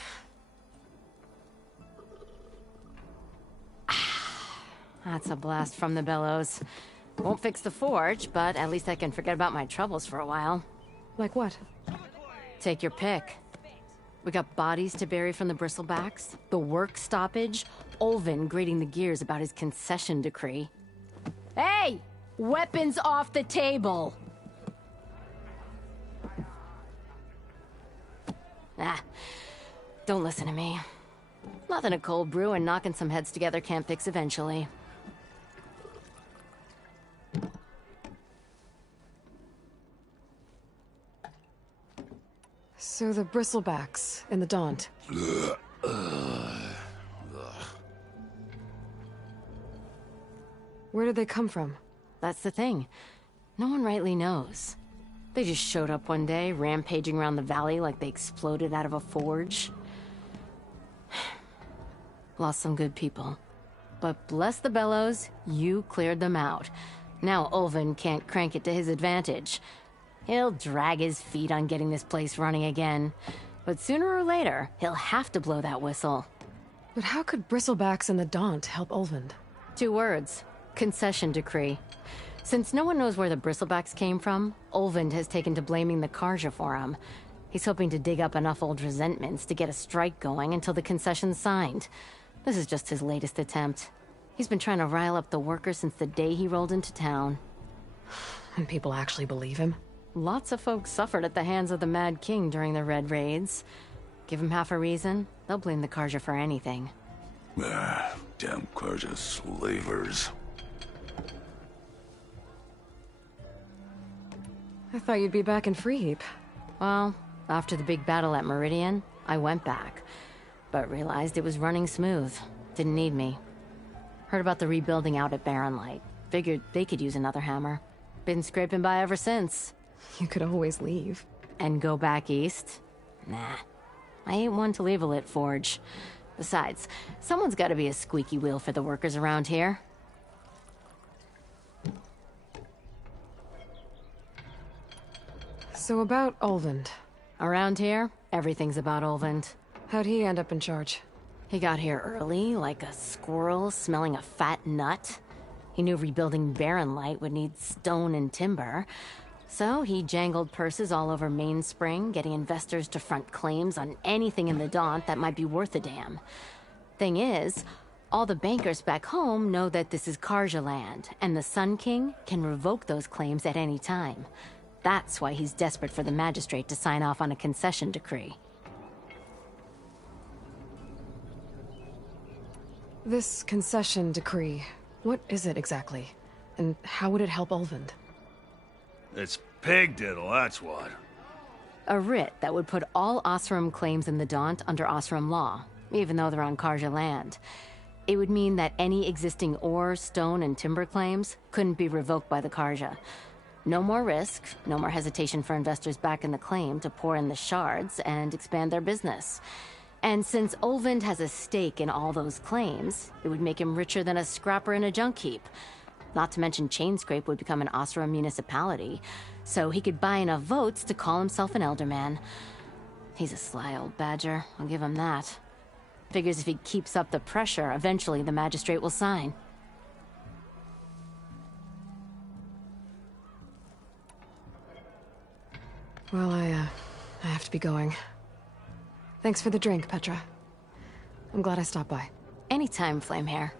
That's a blast from the bellows. Won't fix the forge, but at least I can forget about my troubles for a while. Like what? Take your pick. We got bodies to bury from the bristlebacks, the work stoppage, Olvin grating the gears about his concession decree. Hey! Weapons off the table! Don't listen to me. Nothing a cold brew and knocking some heads together can't fix eventually. So the bristlebacks in the Daunt. Where did they come from? That's the thing. No one rightly knows. They just showed up one day, rampaging around the valley like they exploded out of a forge. Lost some good people. But bless the bellows, you cleared them out. Now Olvin can't crank it to his advantage. He'll drag his feet on getting this place running again. But sooner or later, he'll have to blow that whistle. But how could bristlebacks in the Daunt help Olvind? 2 words. Concession decree. Since no one knows where the bristlebacks came from, Olvind has taken to blaming the Karja for him. He's hoping to dig up enough old resentments to get a strike going until the concession's signed. This is just his latest attempt. He's been trying to rile up the workers since the day he rolled into town. And people actually believe him? Lots of folks suffered at the hands of the Mad King during the Red Raids. Give him half a reason, they'll blame the Karja for anything. Damn Karja slavers. I thought you'd be back in Freeheap. Well, after the big battle at Meridian, I went back. But realized it was running smooth. Didn't need me. Heard about the rebuilding out at Barren Light. Figured they could use another hammer. Been scraping by ever since. You could always leave. And go back east? Nah. I ain't one to leave a lit forge. Besides, someone's gotta be a squeaky wheel for the workers around here. So about Olvind. Around here, everything's about Olvind. How'd he end up in charge? He got here early, like a squirrel smelling a fat nut. He knew rebuilding Barren Light would need stone and timber. So he jangled purses all over Mainspring, getting investors to front claims on anything in the Daunt that might be worth a damn. Thing is, all the bankers back home know that this is Karja land, and the Sun King can revoke those claims at any time. That's why he's desperate for the magistrate to sign off on a concession decree. This concession decree, what is it exactly? And how would it help Olvind? It's pig diddle, that's what. A writ that would put all Osram claims in the Daunt under Osram law, even though they're on Karja land. It would mean that any existing ore, stone, and timber claims couldn't be revoked by the Karja. No more risk, no more hesitation for investors back in the claim to pour in the shards and expand their business. And since Olvind has a stake in all those claims, it would make him richer than a scrapper in a junk heap. Not to mention Chainscrape would become an Osram municipality, so he could buy enough votes to call himself an Elderman. He's a sly old badger, I'll give him that. Figures if he keeps up the pressure, eventually the magistrate will sign. Well, I have to be going. Thanks for the drink, Petra. I'm glad I stopped by. Anytime, Flamehair.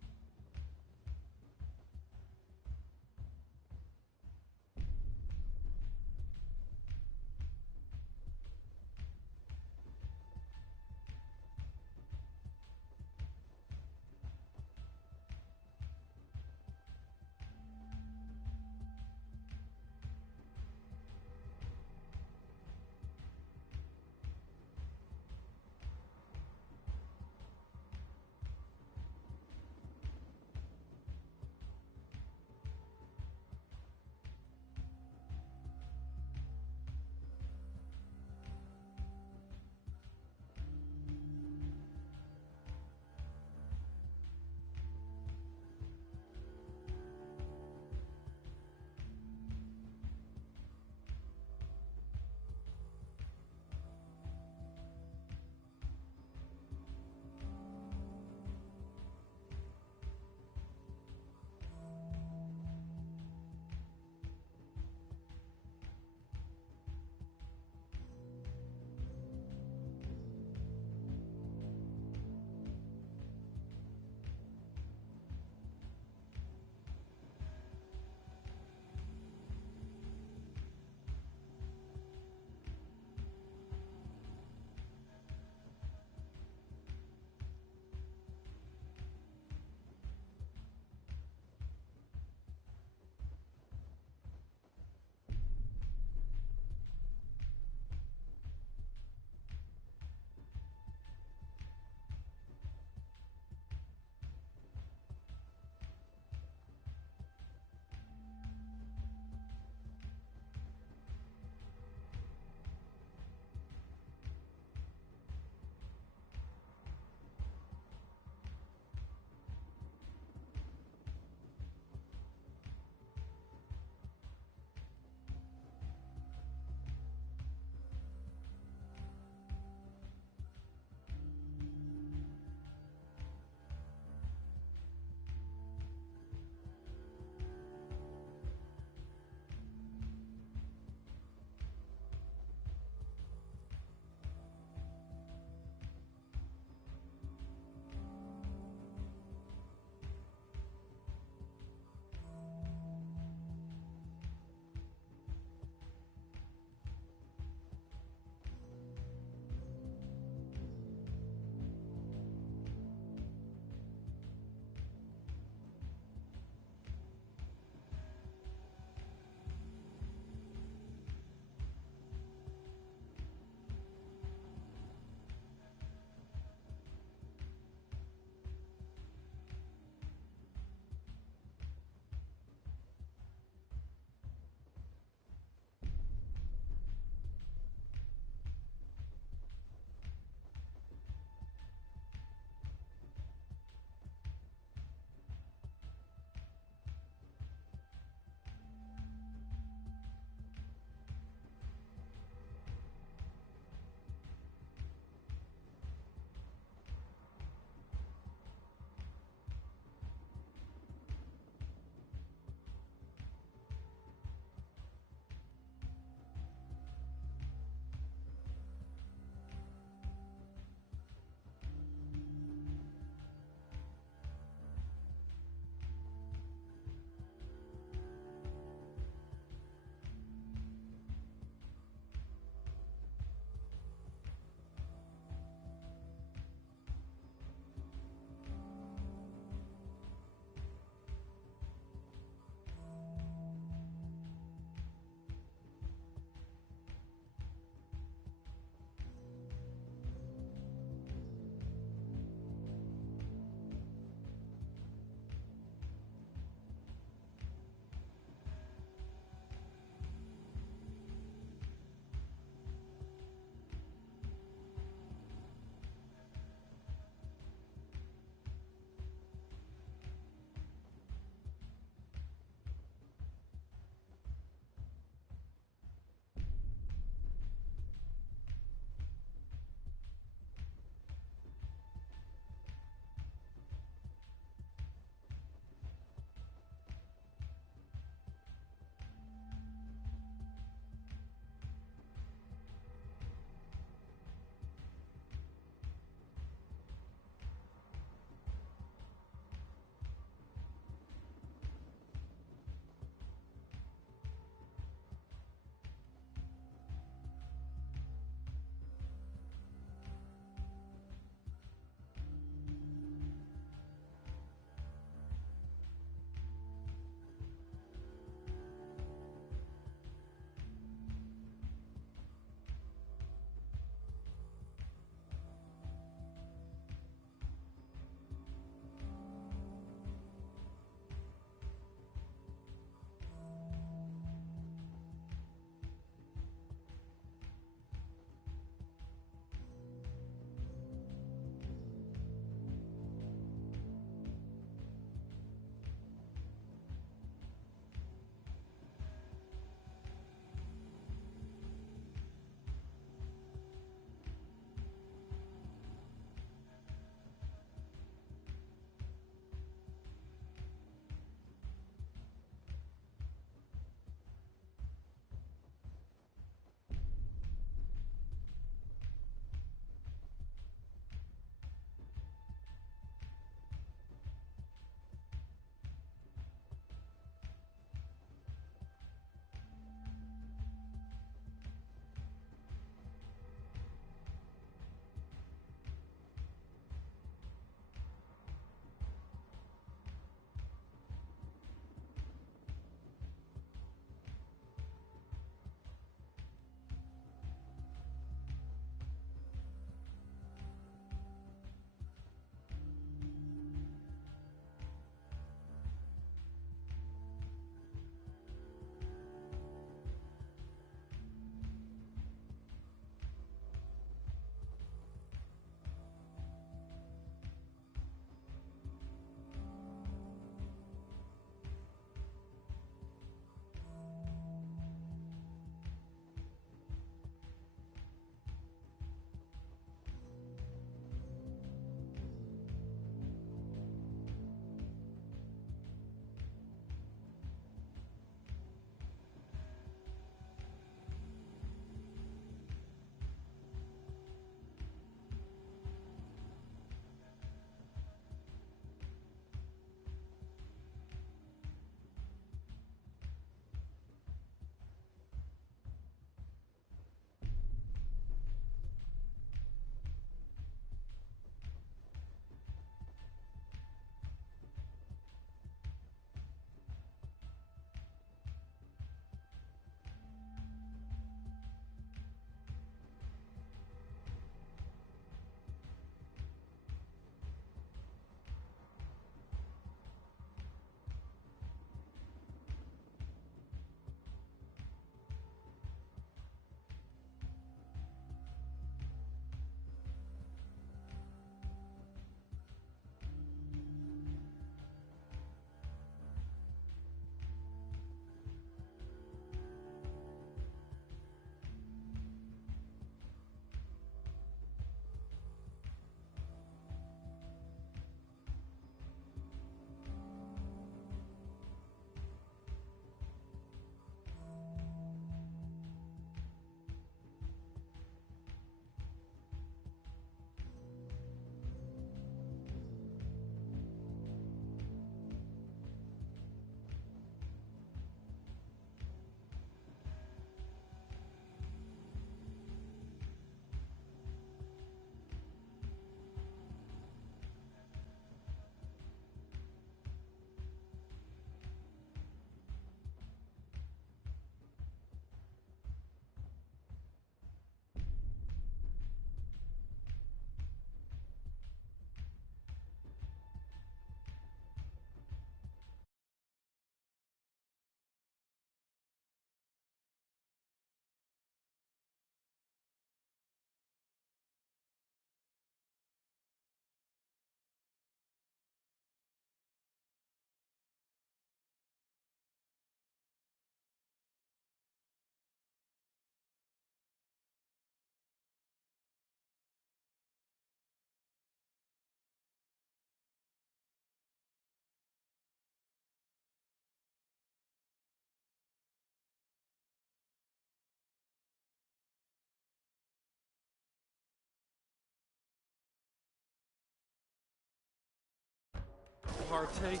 partake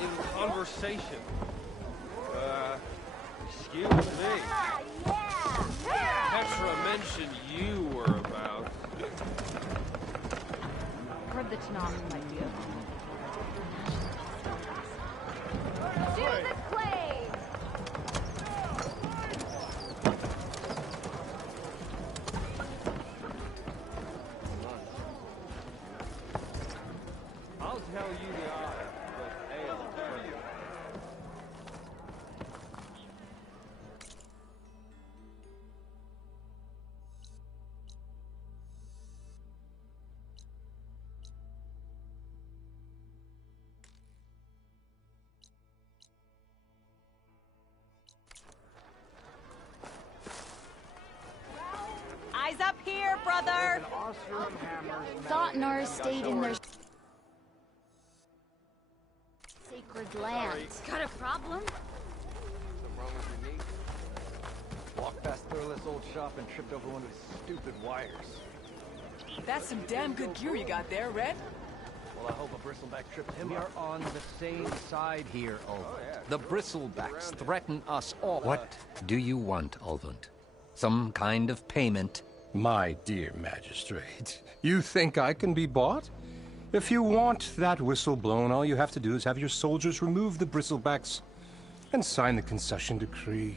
in conversation. Excuse me. Petra mentioned you were about. Heard the Tanakh might be Do the clay! I'll tell you the odds, but ale for you. Eyes up here, brother! Thought Nars stayed in their sacred lands. Got a problem? Something wrong with your knee? Walked past Thurless old shop and tripped over one of his stupid wires. That's some damn good gear you got there, Red. Well, I hope a bristleback tripped him. We are on the same side here, Ulvund. The bristlebacks threaten us all. What do you want, Ulvund? Some kind of payment? My dear magistrate, you think I can be bought? If you want that whistle blown, all you have to do is have your soldiers remove the bristlebacks and sign the concession decree.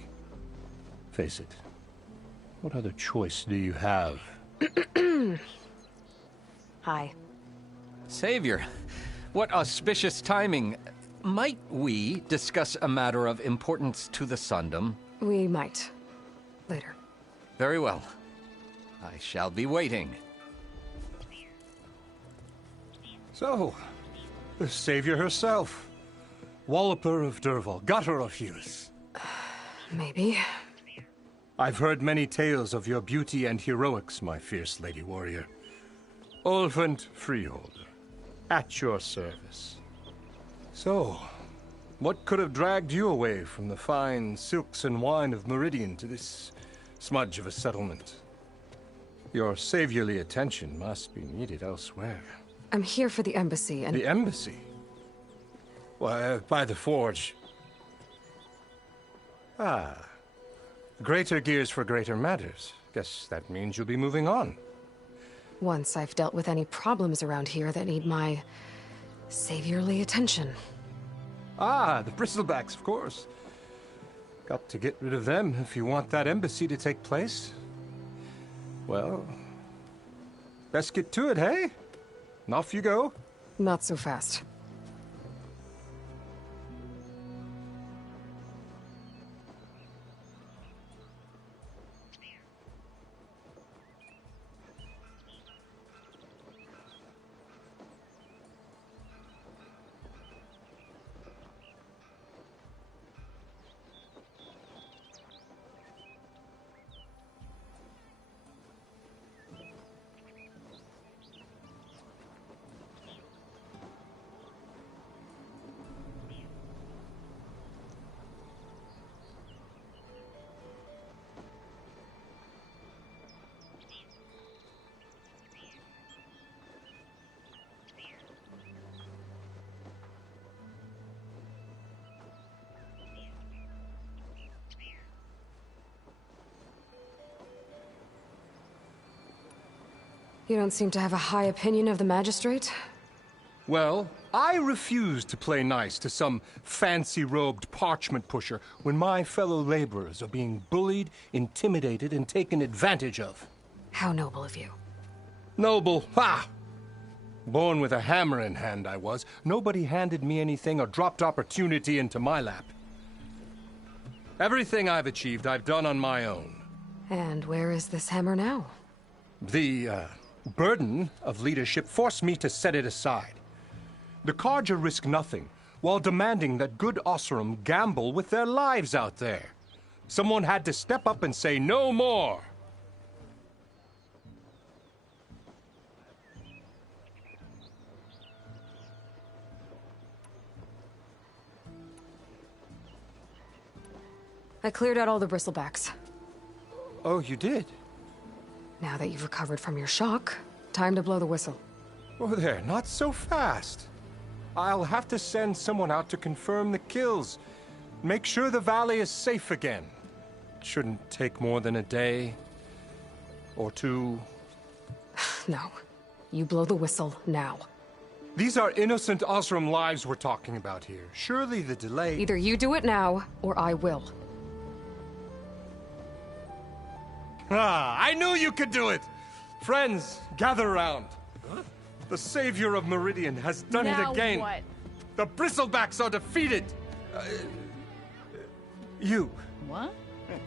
Face it, what other choice do you have? Hi. Savior, what auspicious timing. Might we discuss a matter of importance to the Sundom? We might. Later. Very well. I shall be waiting. So, the Savior herself. Walloper of Derval, Gutter of Hughes. Maybe. I've heard many tales of your beauty and heroics, my fierce lady warrior. Ulvund Freeholder, at your service. So, what could have dragged you away from the fine silks and wine of Meridian to this smudge of a settlement? Your saviorly attention must be needed elsewhere. I'm here for the embassy and... The embassy? Why, by the forge. Ah. Greater gears for greater matters. Guess that means you'll be moving on. Once I've dealt with any problems around here that need my... saviorly attention. Ah, the bristlebacks, of course. Got to get rid of them if you want that embassy to take place. Well, let's get to it, hey? And off you go. Not so fast. You don't seem to have a high opinion of the magistrate? Well, I refuse to play nice to some fancy-robed parchment pusher when my fellow laborers are being bullied, intimidated, and taken advantage of. How noble of you. Noble? Ha! Born with a hammer in hand, I was. Nobody handed me anything or dropped opportunity into my lap. Everything I've achieved, I've done on my own. And where is this hammer now? The, burden of leadership forced me to set it aside. The Carja risk nothing, while demanding that good Oseram gamble with their lives out there. Someone had to step up and say no more. I cleared out all the bristlebacks. Oh, you did? Now that you've recovered from your shock, time to blow the whistle. Oh, there, not so fast. I'll have to send someone out to confirm the kills. Make sure the valley is safe again. It shouldn't take more than a day or two. No. You blow the whistle now. These are innocent Osram lives we're talking about here. Surely the delay... Either you do it now, or I will. Ah, I knew you could do it! Friends, gather around. The savior of Meridian has done Now it again. what? The Bristlebacks are defeated. You. What?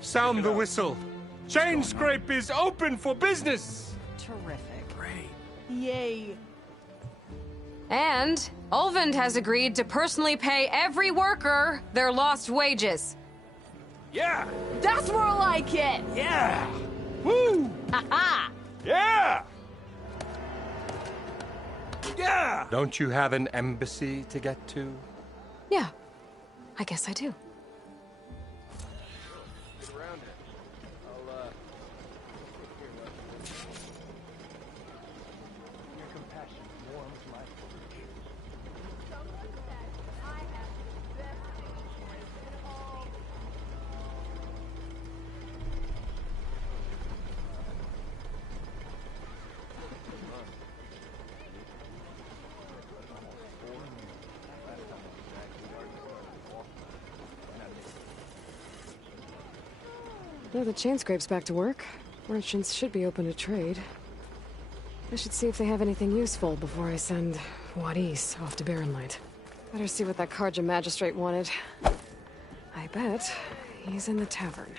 Sound the whistle. Chainscrape is open for business. Terrific. Yay. And Ulvund has agreed to personally pay every worker their lost wages. Yeah! That's more like it! Yeah! Woo! Ha-ha! Yeah! Yeah! Don't you have an embassy to get to? Yeah, I guess I do. Get around it. I'll, Your compassion warms my Someone said I have the best English in all. Now the Chainscrape's back to work. Merchants should be open to trade. I should see if they have anything useful before I send Wadis off to Barrenlight. Better see what that Karja magistrate wanted. I bet he's in the tavern.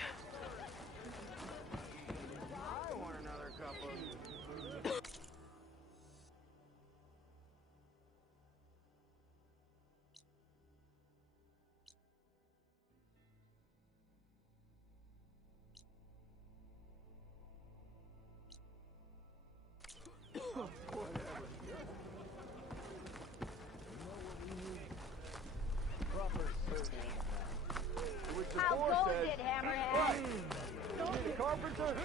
How goes it, Hammerhead? Carpenter!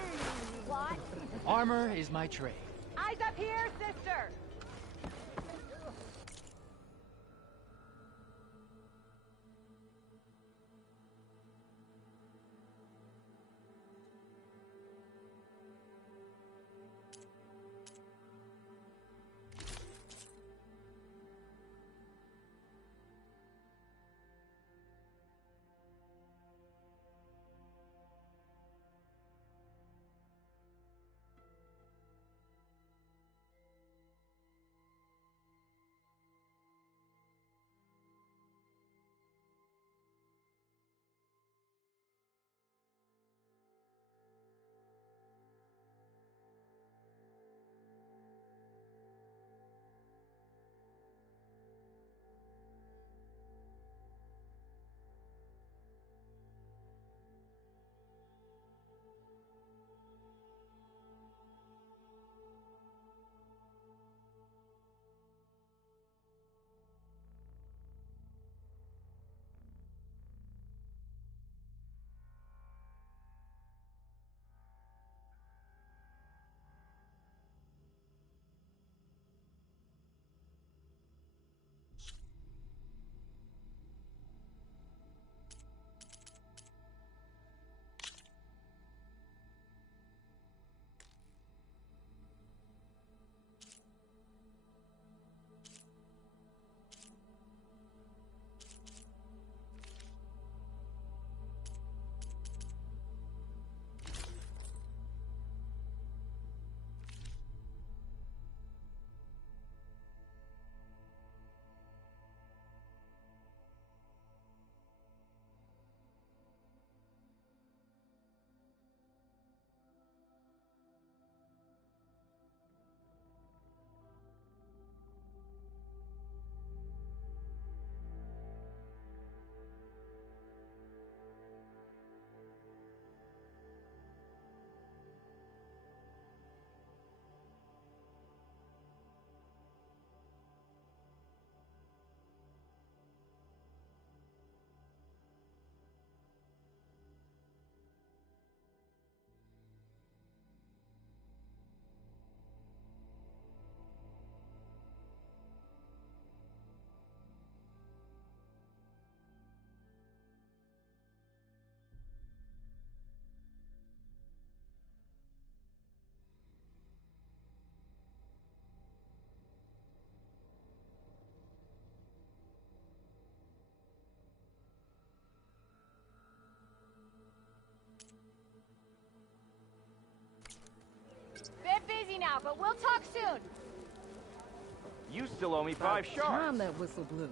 What? Armor is my trade. Eyes up here, sister! now, but we'll talk soon. You still owe me 5 shards. Time that whistle blew.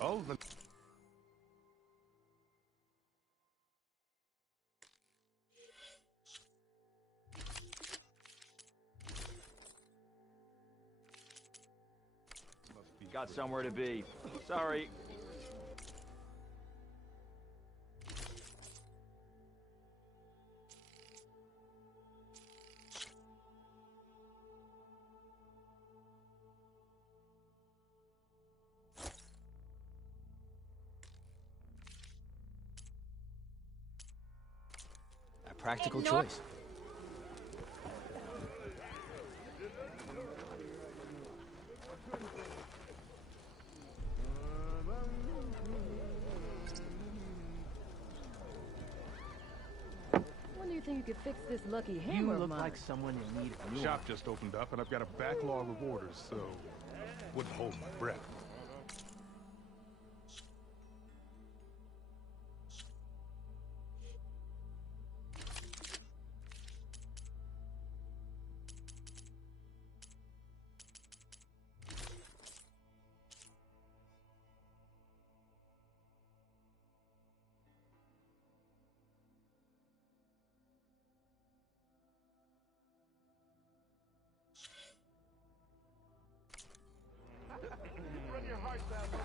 Oh, the... Got somewhere to be. Sorry. A practical Ignore- choice. When do you think you could fix this lucky You hammer of look mine? like someone in need of a new Shop just opened up, and I've got a backlog of orders, so wouldn't hold my breath. Run your heart down.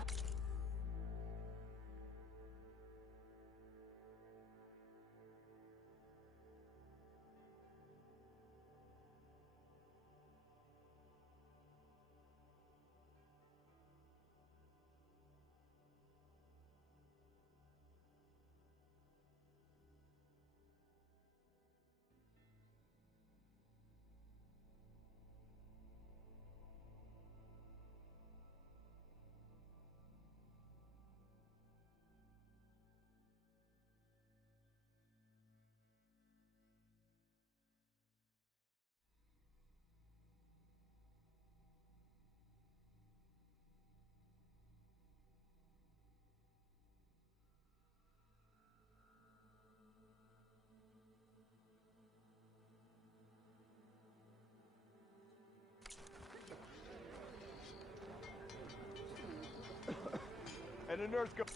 And the nurse goes.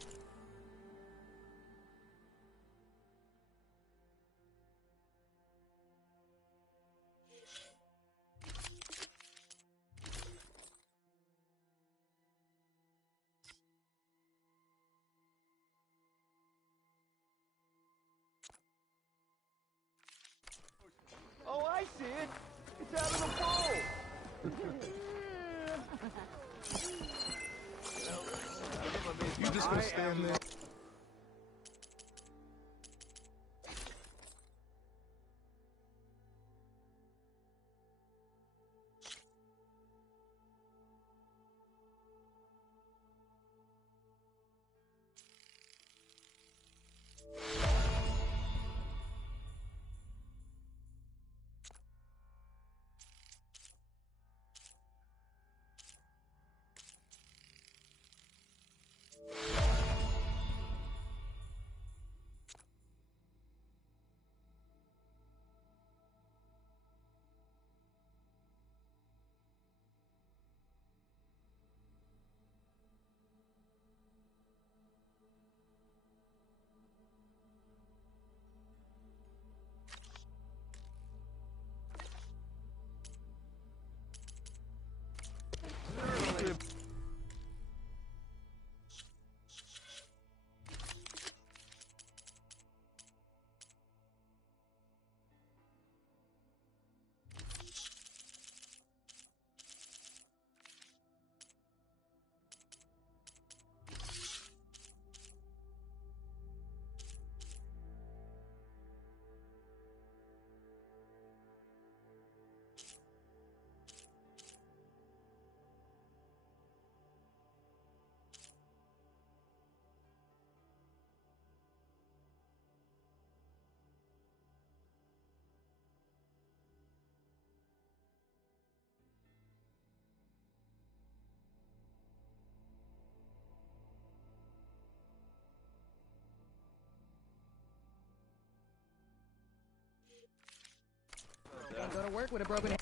Oh, I see it. It's out of the bowl. You just gonna stand there? go to work with a broken head.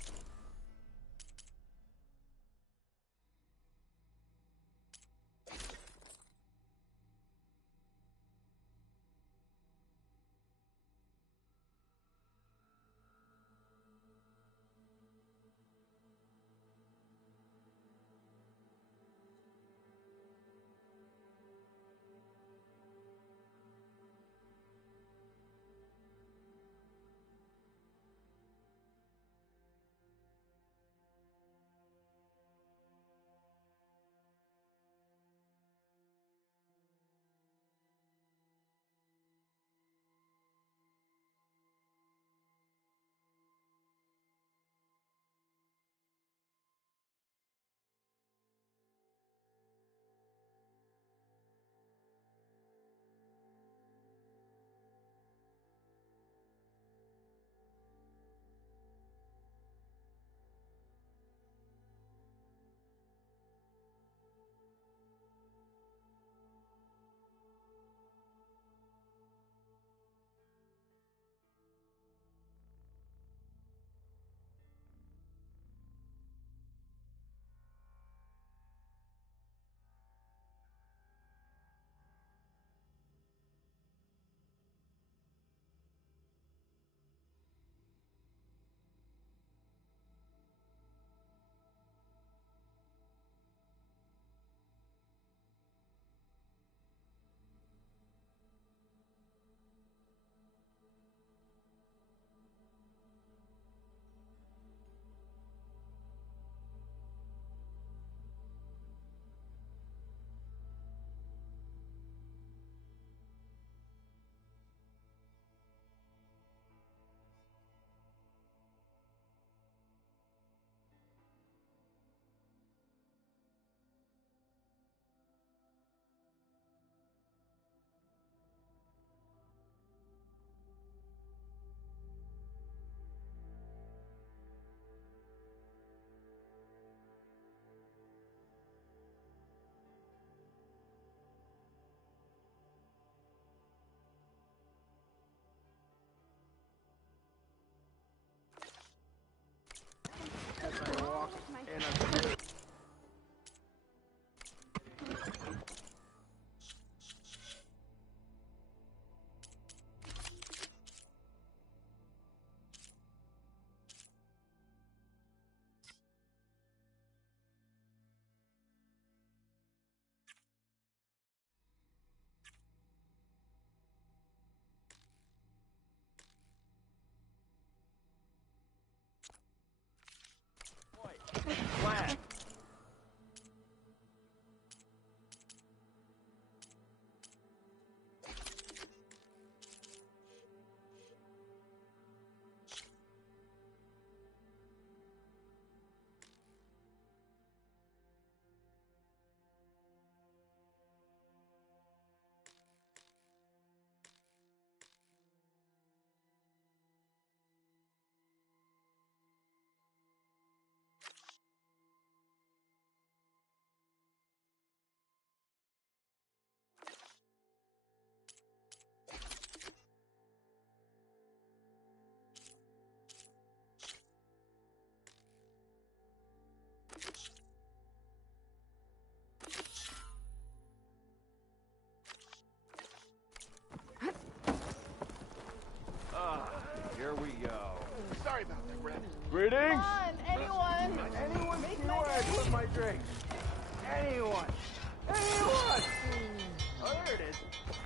Here we go. Sorry about that, Red. Greetings. Come on, anyone. Anyone Make see my where I day. put my drink? Anyone? Anyone? Oh, there it is.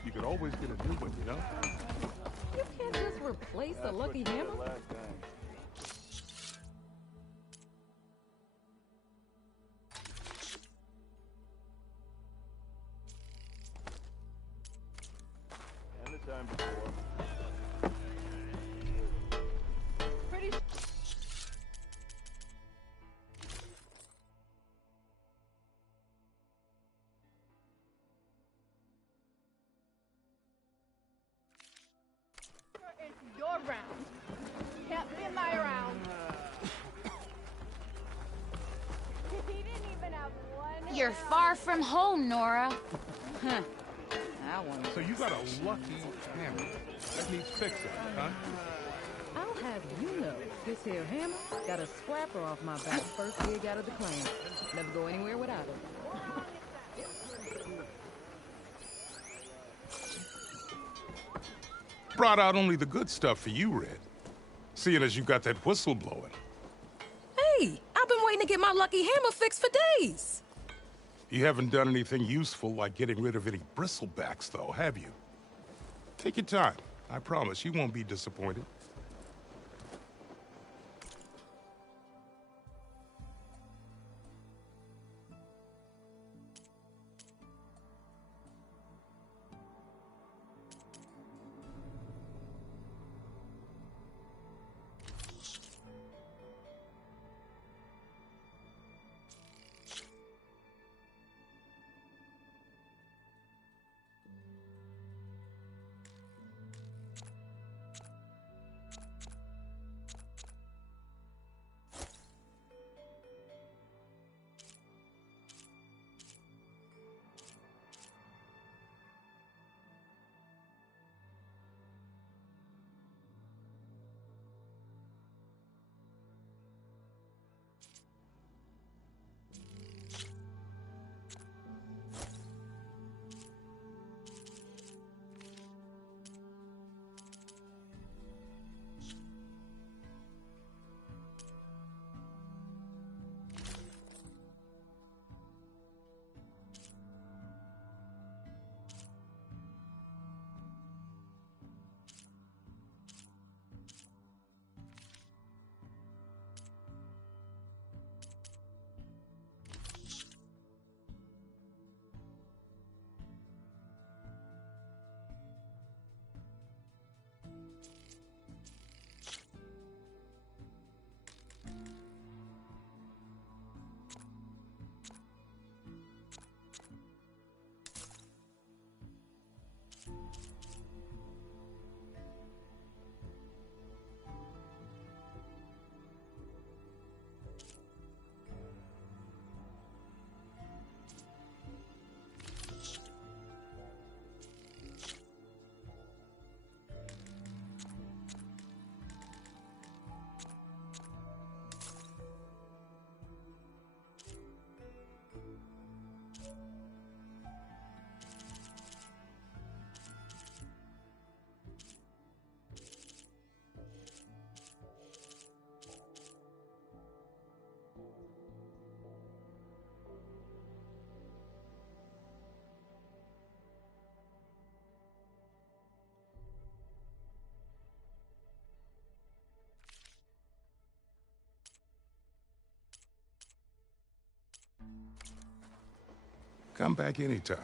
You could always get a new one, you know? You can't just replace a lucky hammer. Last time. And the time before. Pretty sure it's your round. Can't be my round. He didn't even have one. You're far from home, Nora. Huh. That one. So you got a lucky hammer that needs fixing, huh? I'll have you know, this here hammer got a scrapper off my back first gig out of the claim. Never go anywhere without it. Brought out only the good stuff for you, Red. Seeing as you got that whistle blowing. Hey, I've been waiting to get my lucky hammer fixed for days. You haven't done anything useful like getting rid of any bristlebacks, though, have you? Take your time. I promise you won't be disappointed. Come back anytime.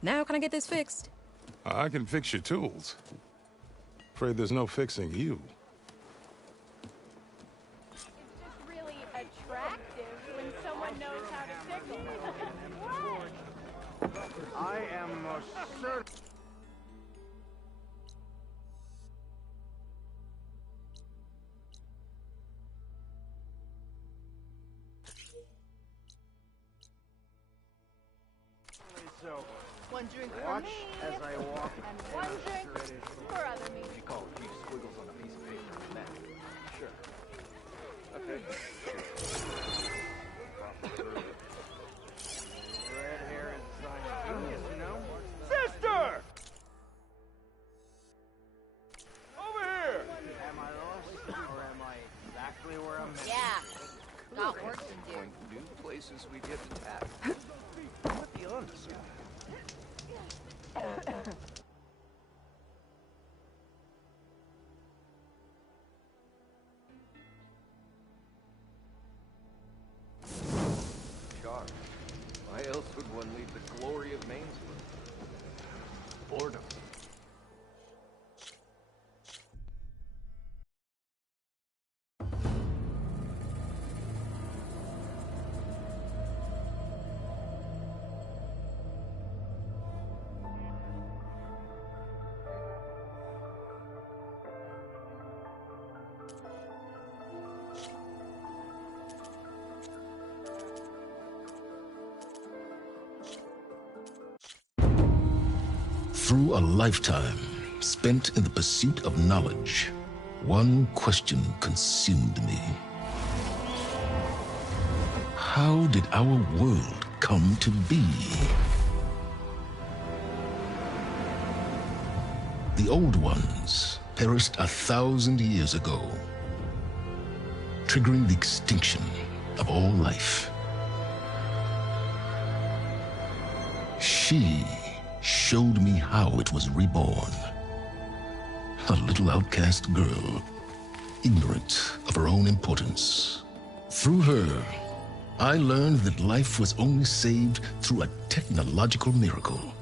Now can I get this fixed? I can fix your tools. Afraid there's no fixing you. It's just really attractive when someone knows how to tickle. What? I am most certain. So, one drink watch for me, as I walk and one drink for other me. You call a few squiggles on a piece of paper and that. Sure. Okay. Red hair is a sign of genius, you know? Sister! Over here! Am I lost? Or am I exactly where I'm meant? Yeah. Got work to do. Find new places we get to tap. What the honest? Charge. Why else would one leave the glory of Mainsburg? Boredom. Through a lifetime spent in the pursuit of knowledge, one question consumed me. How did our world come to be? The Old Ones perished 1,000 years ago, triggering the extinction of all life. She showed me how it was reborn. A little outcast girl, ignorant of her own importance. Through her, I learned that life was only saved through a technological miracle.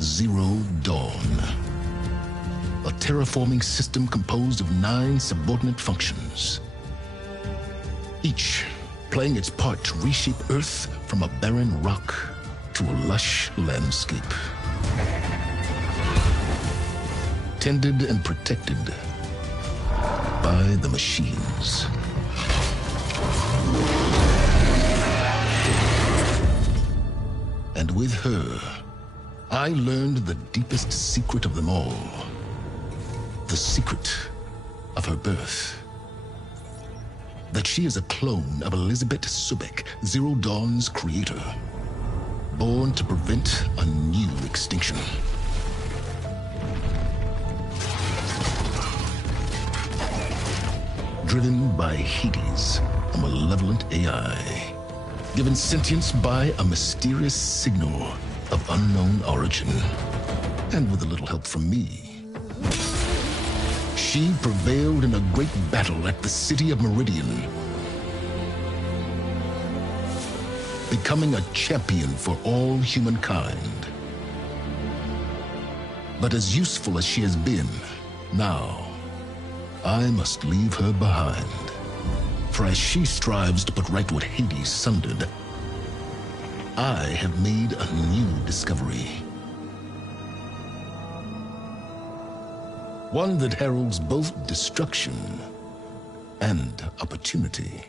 Zero Dawn. A terraforming system composed of 9 subordinate functions, each playing its part to reshape Earth from a barren rock to a lush landscape. Tended and protected by the machines. And with her, I learned the deepest secret of them all. The secret of her birth. That she is a clone of Elizabeth Sobek, Zero Dawn's creator. Born to prevent a new extinction. Driven by Hades, a malevolent AI. Given sentience by a mysterious signal of unknown origin. And with a little help from me, she prevailed in a great battle at the city of Meridian, becoming a champion for all humankind. But as useful as she has been, now, I must leave her behind. For as she strives to put right what Hades sundered, I have made a new discovery. One that heralds both destruction and opportunity.